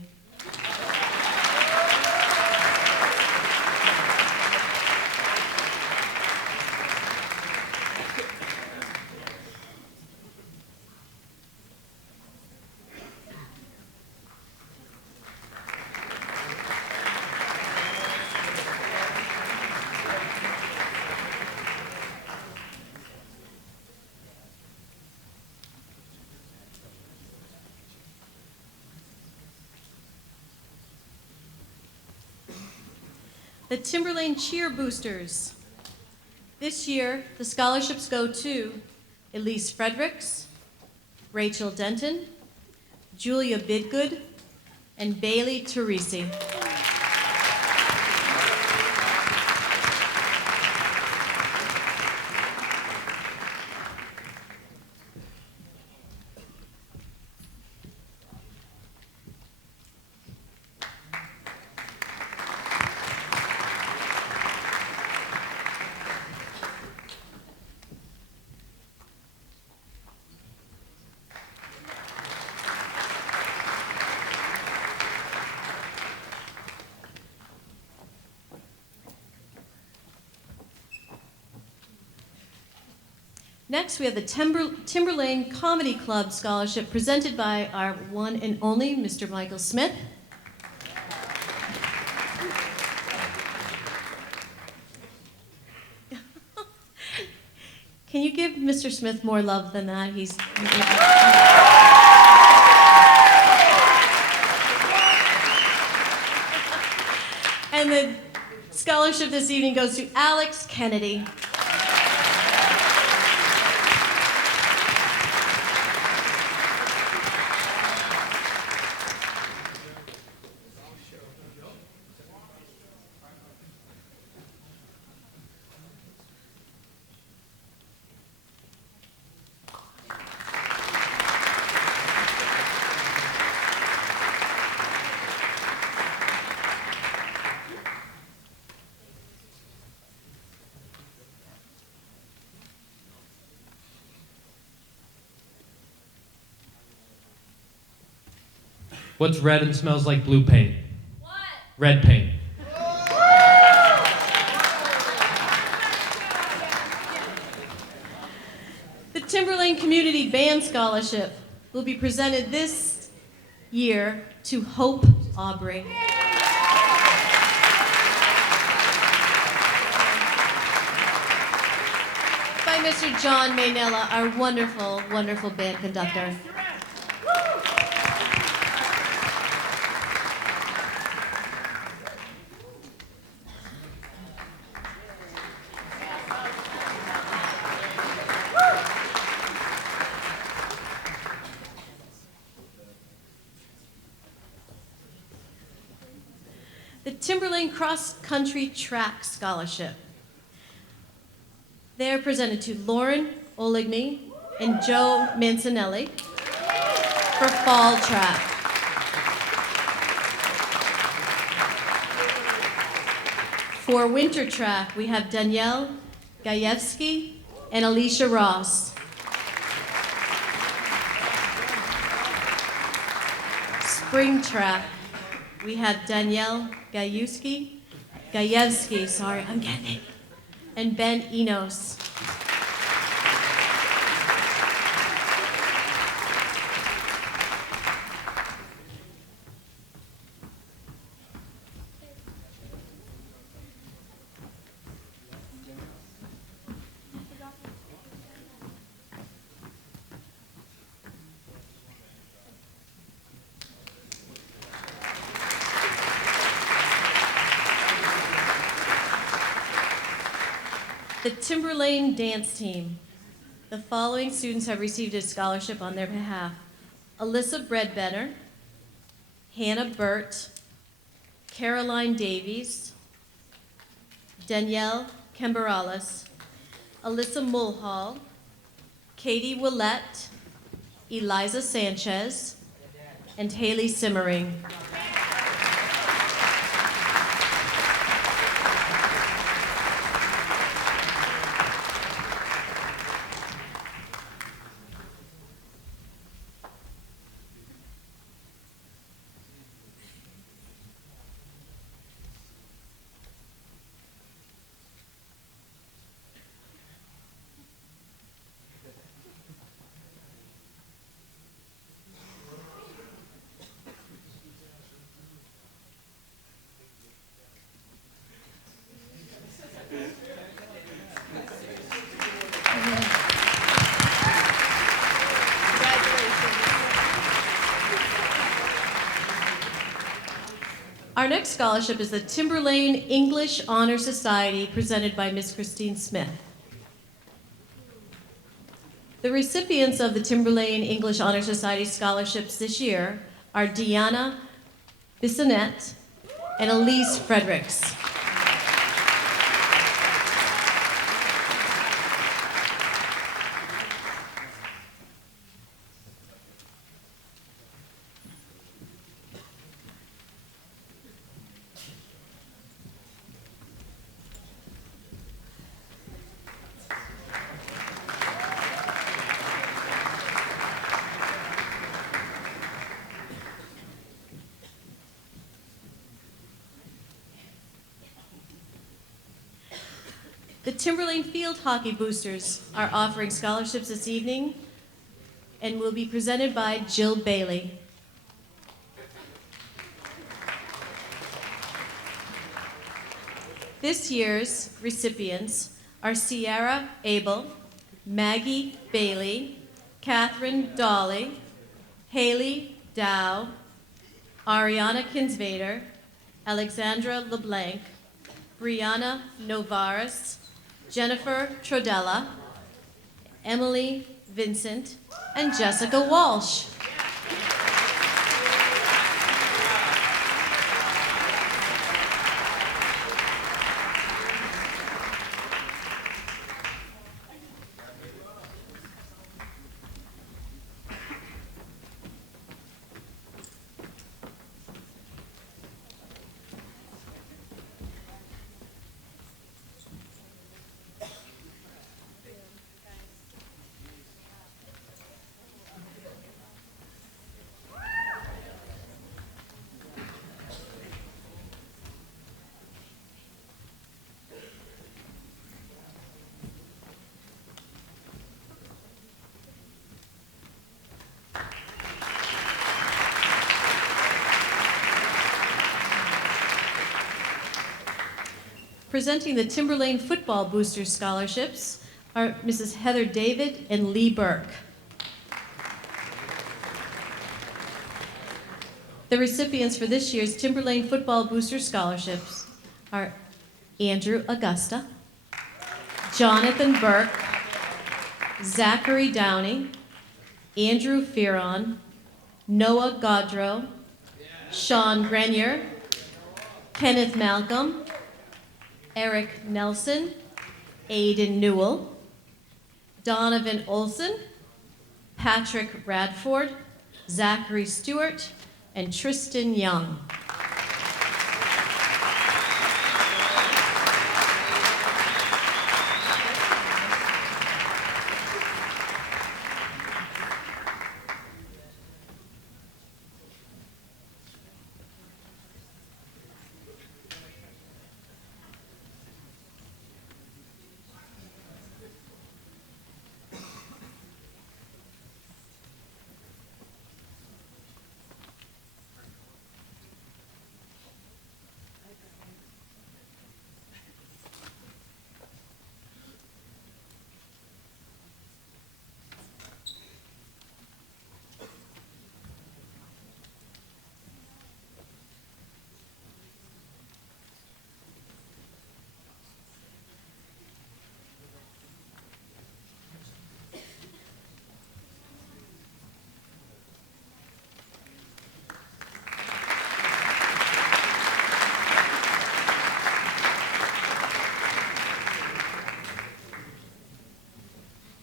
The Timberlane Cheer Boosters. This year, the scholarships go to Elise Fredericks, Rachel Denton, Julia Bidgood, and Bailey Teresi. Next, we have the Timberlane Comedy Club Scholarship presented by our one and only Mr. Michael Smith. Can you give Mr. Smith more love than that? And the scholarship this evening goes to Alex Kennedy. What's red and smells like blue paint? What? Red paint. The Timberlane Community Band Scholarship will be presented this year to Hope Aubrey. By Mr. John Maynella, our wonderful, wonderful band conductor. the Timberlane Cross Country Track Scholarship. They are presented to Lauren Oligny and Joe Mancinelli for fall track. For winter track, we have Danielle Gajewski and Alicia Ross. Spring track, we have Danielle Gajewski, I'm getting it, and Ben Enos. The Timberlane Dance Team. The following students have received a scholarship on their behalf. Alyssa Bredbetter, Hannah Burt, Caroline Davies, Danielle Kembaralis, Alyssa Mulhall, Katie Willette, Eliza Sanchez, and Haley Simmering. Our next scholarship is the Timberlane English Honor Society, presented by Miss Christine Smith. The recipients of the Timberlane English Honor Society scholarships this year are Deanna Bissonette and Elise Fredericks. The Timberlane Field Hockey Boosters are offering scholarships this evening and will be presented by Jill Bailey. This year's recipients are Sierra Abel, Maggie Bailey, Catherine Dolly, Haley Dow, Ariana Kinsvader, Alexandra LeBlanc, Brianna Novares, Jennifer Trodella, Emily Vincent, and Jessica Walsh. Presenting the Timberlane Football Booster Scholarships are Mrs. Heather David and Lee Burke. The recipients for this year's Timberlane Football Booster Scholarships are Andrew Augusta, Jonathan Burke, Zachary Downey, Andrew Fearon, Noah Gaudreau, Sean Grenier, Kenneth Malcolm, Eric Nelson, Aidan Newell, Donovan Olson, Patrick Radford, Zachary Stewart, and Tristan Young.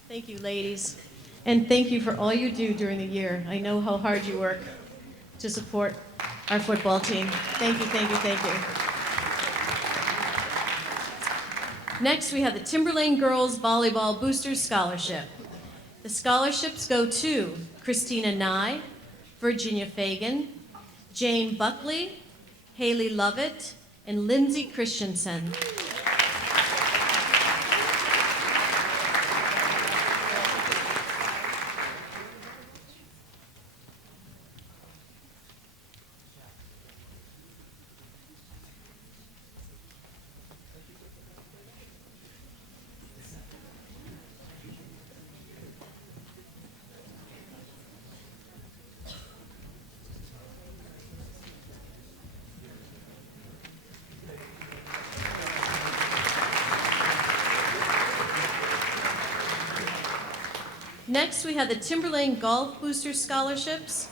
Thank you, ladies. And thank you for all you do during the year. I know how hard you work to support our football team. Thank you, thank you, thank you. Next, we have the Timberlane Girls Volleyball Boosters Scholarship. The scholarships go to Christina Nye, Virginia Fagan, Jane Buckley, Haley Lovett, and Lindsay Christensen. Next, we have the Timberlane Golf Booster Scholarships.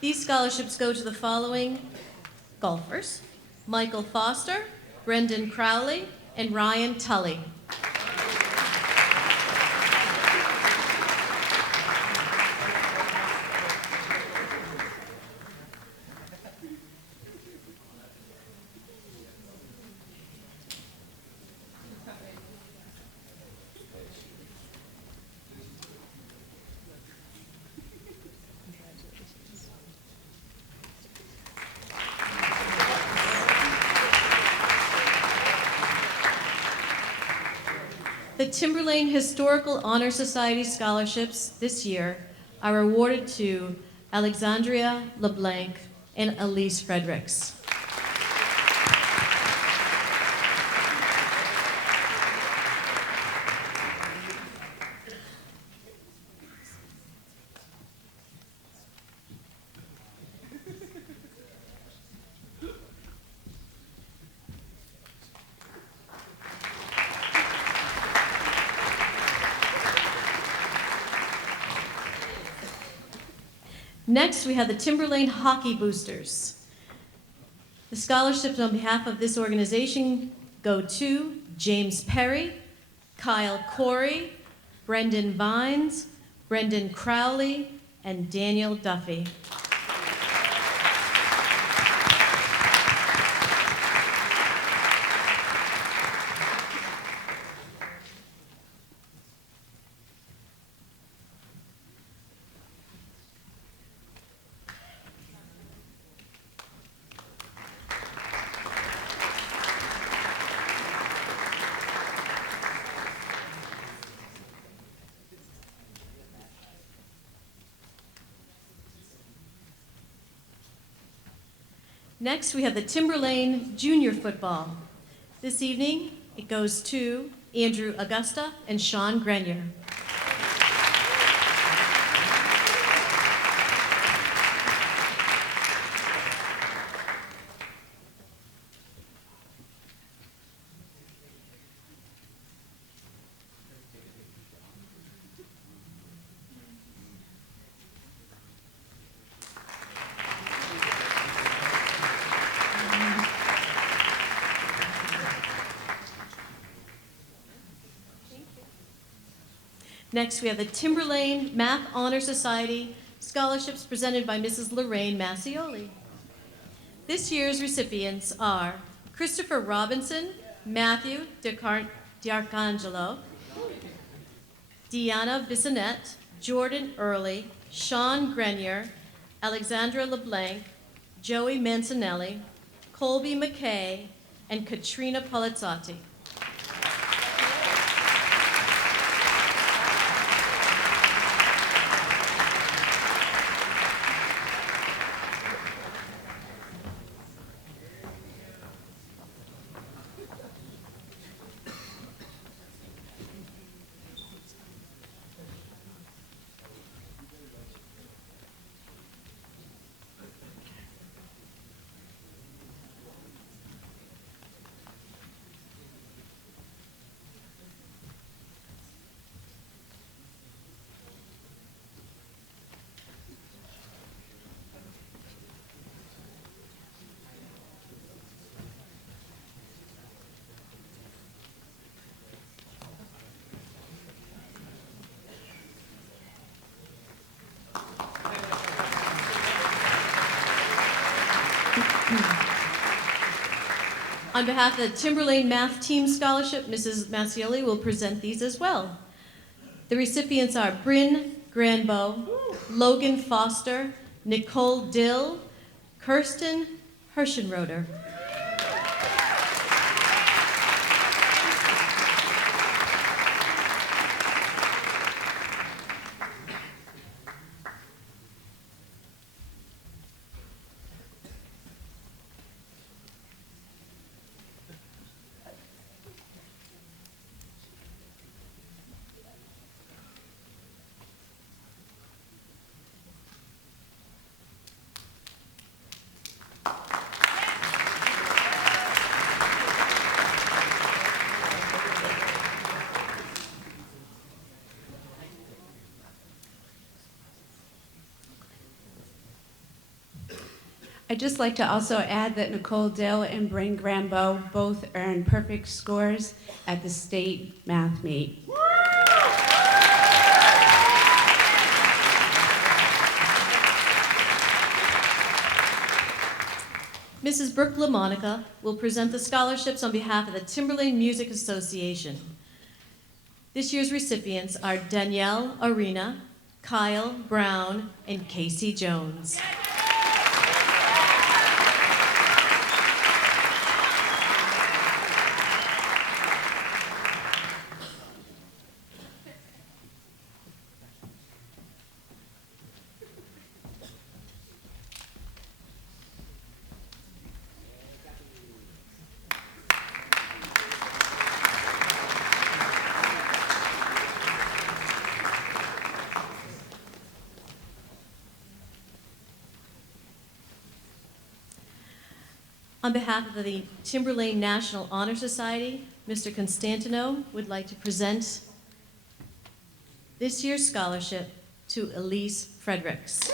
These scholarships go to the following golfers: Michael Foster, Brendan Crowley, and Ryan Tully. The Timberlane Historical Honor Society scholarships this year are awarded to Alexandria LeBlanc and Elise Fredericks. Next, we have the Timberlane Hockey Boosters. The scholarships on behalf of this organization go to James Perry, Kyle Corey, Brendan Vines, Brendan Crowley, and Daniel Duffy. Next, we have the Timberlane Junior Football. This evening, it goes to Andrew Augusta and Sean Grenier. Next, we have the Timberlane Math Honor Society scholarships presented by Mrs. Lorraine Massioli. This year's recipients are Christopher Robinson, Matthew D'Arcangelo, Deanna Bissonette, Jordan Early, Sean Grenier, Alexandra LeBlanc, Joey Mancinelli, Colby McKay, and Katrina Polizzotti. On behalf of the Timberlane Math Team Scholarship, Mrs. Massioli will present these as well. The recipients are Bryn Granbo, Logan Foster, Nicole Dill, Kirsten Hirschenroder. I'd just like to also add that Nicole Dill and Bryn Granbo both earned perfect scores at the state math meet. Mrs. Brooke LaMonica will present the scholarships on behalf of the Timberlane Music Association. This year's recipients are Danielle Arena, Kyle Brown, and Casey Jones. On behalf of the Timberlane National Honor Society, Mr. Constantino would like to present this year's scholarship to Elise Fredericks.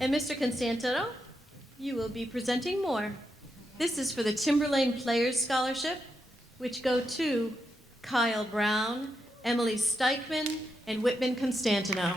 And Mr. Constantino, you will be presenting more. This is for the Timberlane Players Scholarship, which go to Kyle Brown, Emily Steichman, and Whitman Constantino.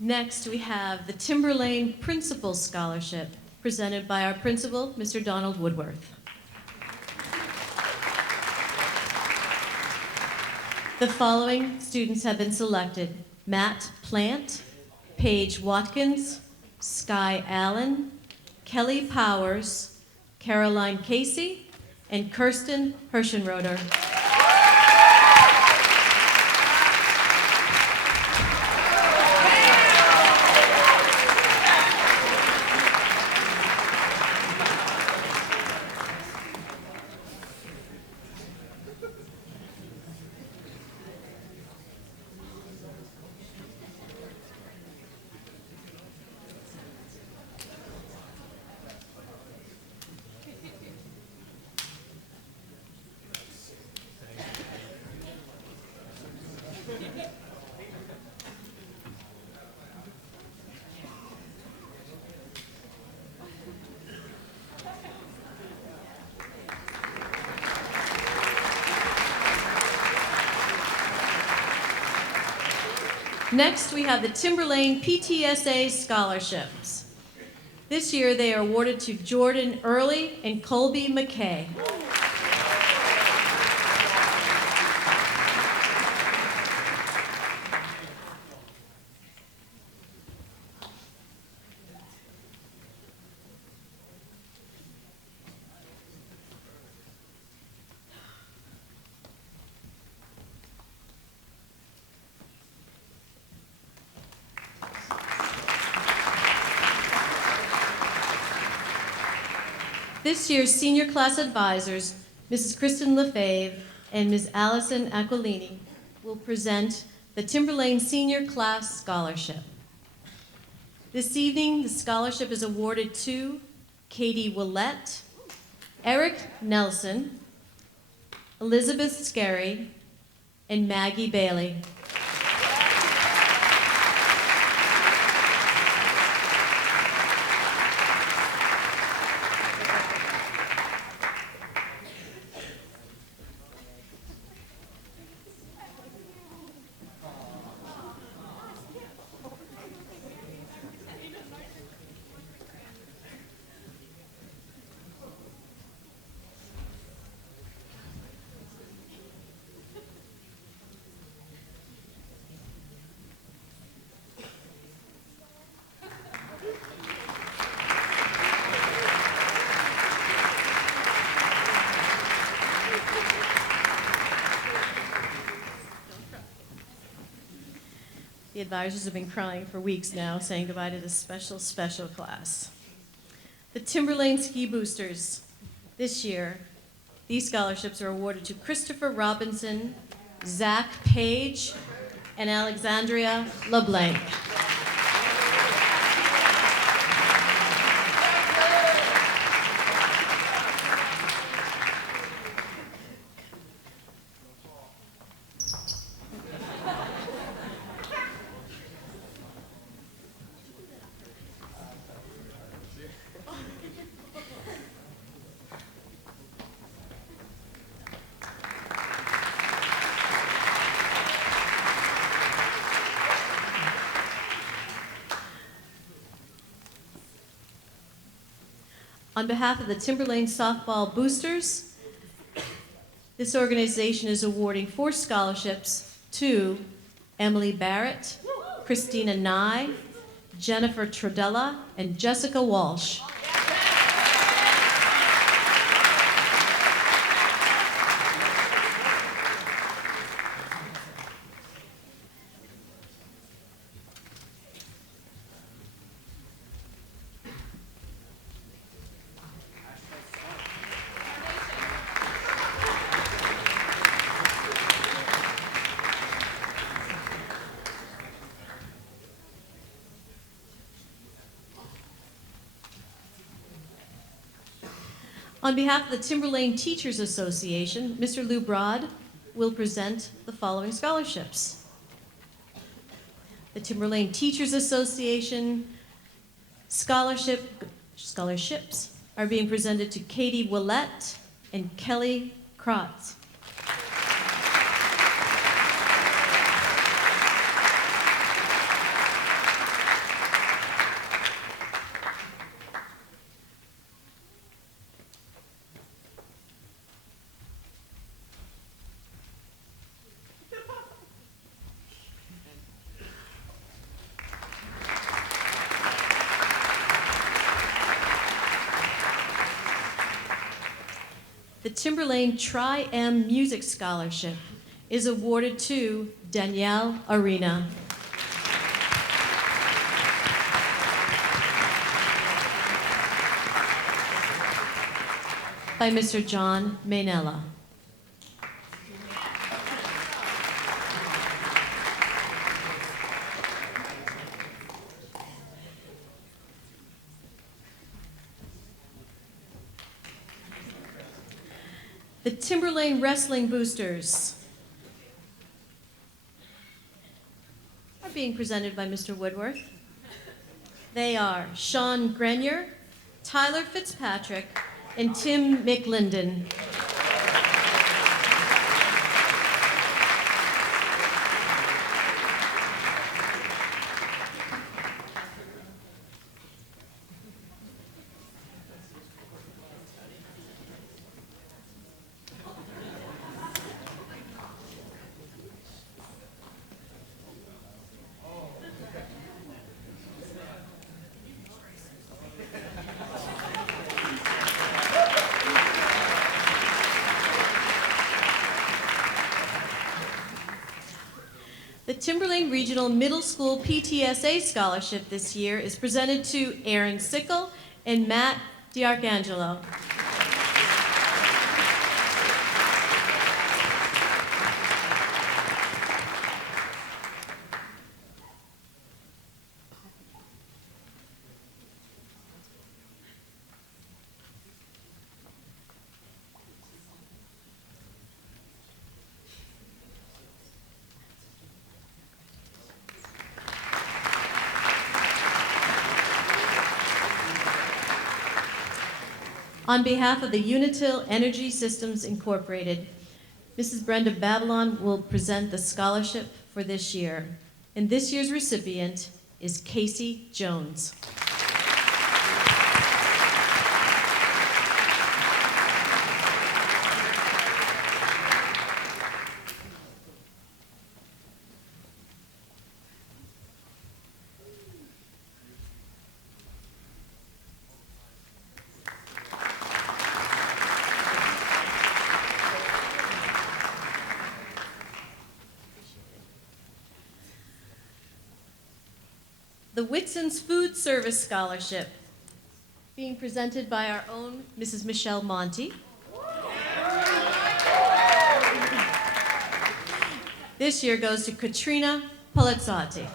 Next, we have the Timberlane Principal Scholarship, presented by our principal, Mr. Donald Woodworth. The following students have been selected: Matt Plant, Paige Watkins, Sky Allen, Kelly Powers, Caroline Casey, and Kirsten Hirschenroder. Next, we have the Timberlane PTSA scholarships. This year, they are awarded to Jordan Early and Colby McKay. This year's senior class advisors, Mrs. Kristen Lefebvre and Ms. Allison Aquilini, will present the Timberlane Senior Class Scholarship. This evening, the scholarship is awarded to Katie Willette, Eric Nelson, Elizabeth Scarry, and Maggie Bailey. The advisors have been crying for weeks now, saying goodbye to this special class. The Timberlane Ski Boosters. This year, these scholarships are awarded to Christopher Robinson, Zach Page, and Alexandria LeBlanc. On behalf of the Timberlane Softball Boosters, this organization is awarding 4 scholarships to Emily Barrett, Christina Nye, Jennifer Trodella, and Jessica Walsh. On behalf of the Timberlane Teachers Association, Mr. Lou Broad will present the following scholarships. The Timberlane Teachers Association scholarships are being presented to Katie Willette and Kelly Krotz. The Timberlane Tri-M Music Scholarship is awarded to Danielle Arena. By Mr. John Maynella. The Timberlane Wrestling Boosters are being presented by Mr. Woodworth. They are Sean Grenier, Tyler Fitzpatrick, and Tim McLinden. The Timberlane Regional Middle School PTSA Scholarship this year is presented to Aaron Sickle and Matt DiArcangelo. On behalf of the Unitil Energy Systems Incorporated, Mrs. Brenda Babylon will present the scholarship for this year. And this year's recipient is Casey Jones. The Whitson's Food Service Scholarship, being presented by our own Mrs. Michelle Monty. This year goes to Katrina Palazzati.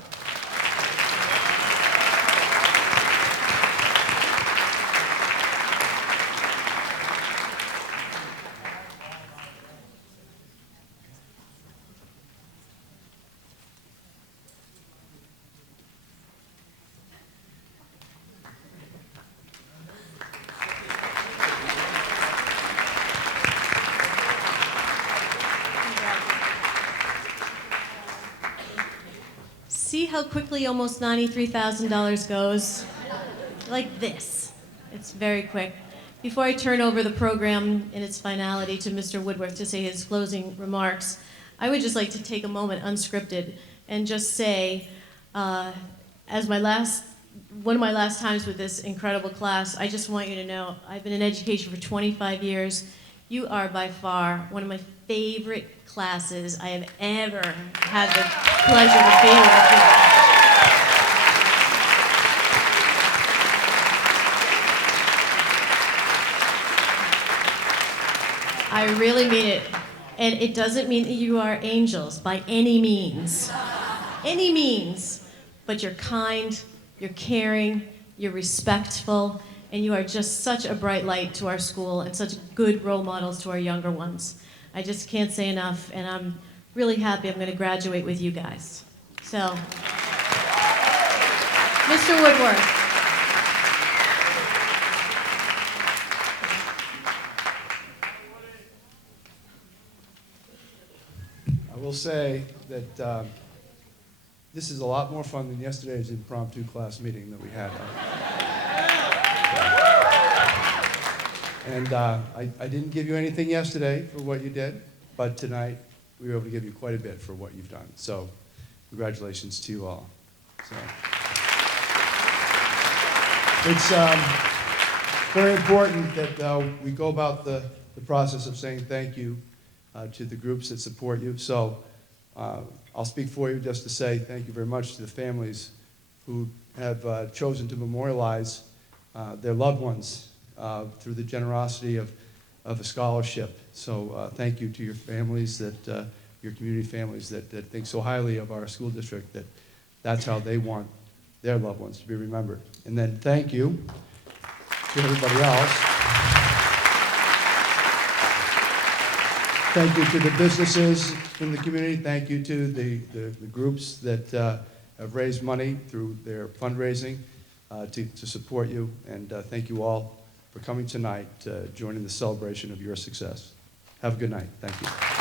See how quickly almost $93,000 goes? Like this. It's very quick. Before I turn over the program in its finality to Mr. Woodworth to say his closing remarks, I would just like to take a moment unscripted and just say, as one of my last times with this incredible class, I just want you to know, I've been in education for 25 years. You are by far one of my favorite classes I have ever had the pleasure of being with you. I really mean it. And it doesn't mean that you are angels by any means. Any means. But you're kind, you're caring, you're respectful, and you are just such a bright light to our school and such good role models to our younger ones. I just can't say enough, and I'm really happy I'm going to graduate with you guys. So, Mr. Woodworth. I will say that this is a lot more fun than yesterday's impromptu class meeting that we had. And I didn't give you anything yesterday for what you did, but tonight we were able to give you quite a bit for what you've done. So congratulations to you all. So, it's very important that we go about the the process of saying thank you to the groups that support you. So I'll speak for you just to say thank you very much to the families who have chosen to memorialize their loved ones through the generosity of a scholarship. So thank you to your families, your community families that think so highly of our school district that that's how they want their loved ones to be remembered. And then thank you to everybody else. Thank you to the businesses in the community. Thank you to the groups that have raised money through their fundraising to support you. And thank you all for coming tonight, joining the celebration of your success. Have a good night. Thank you.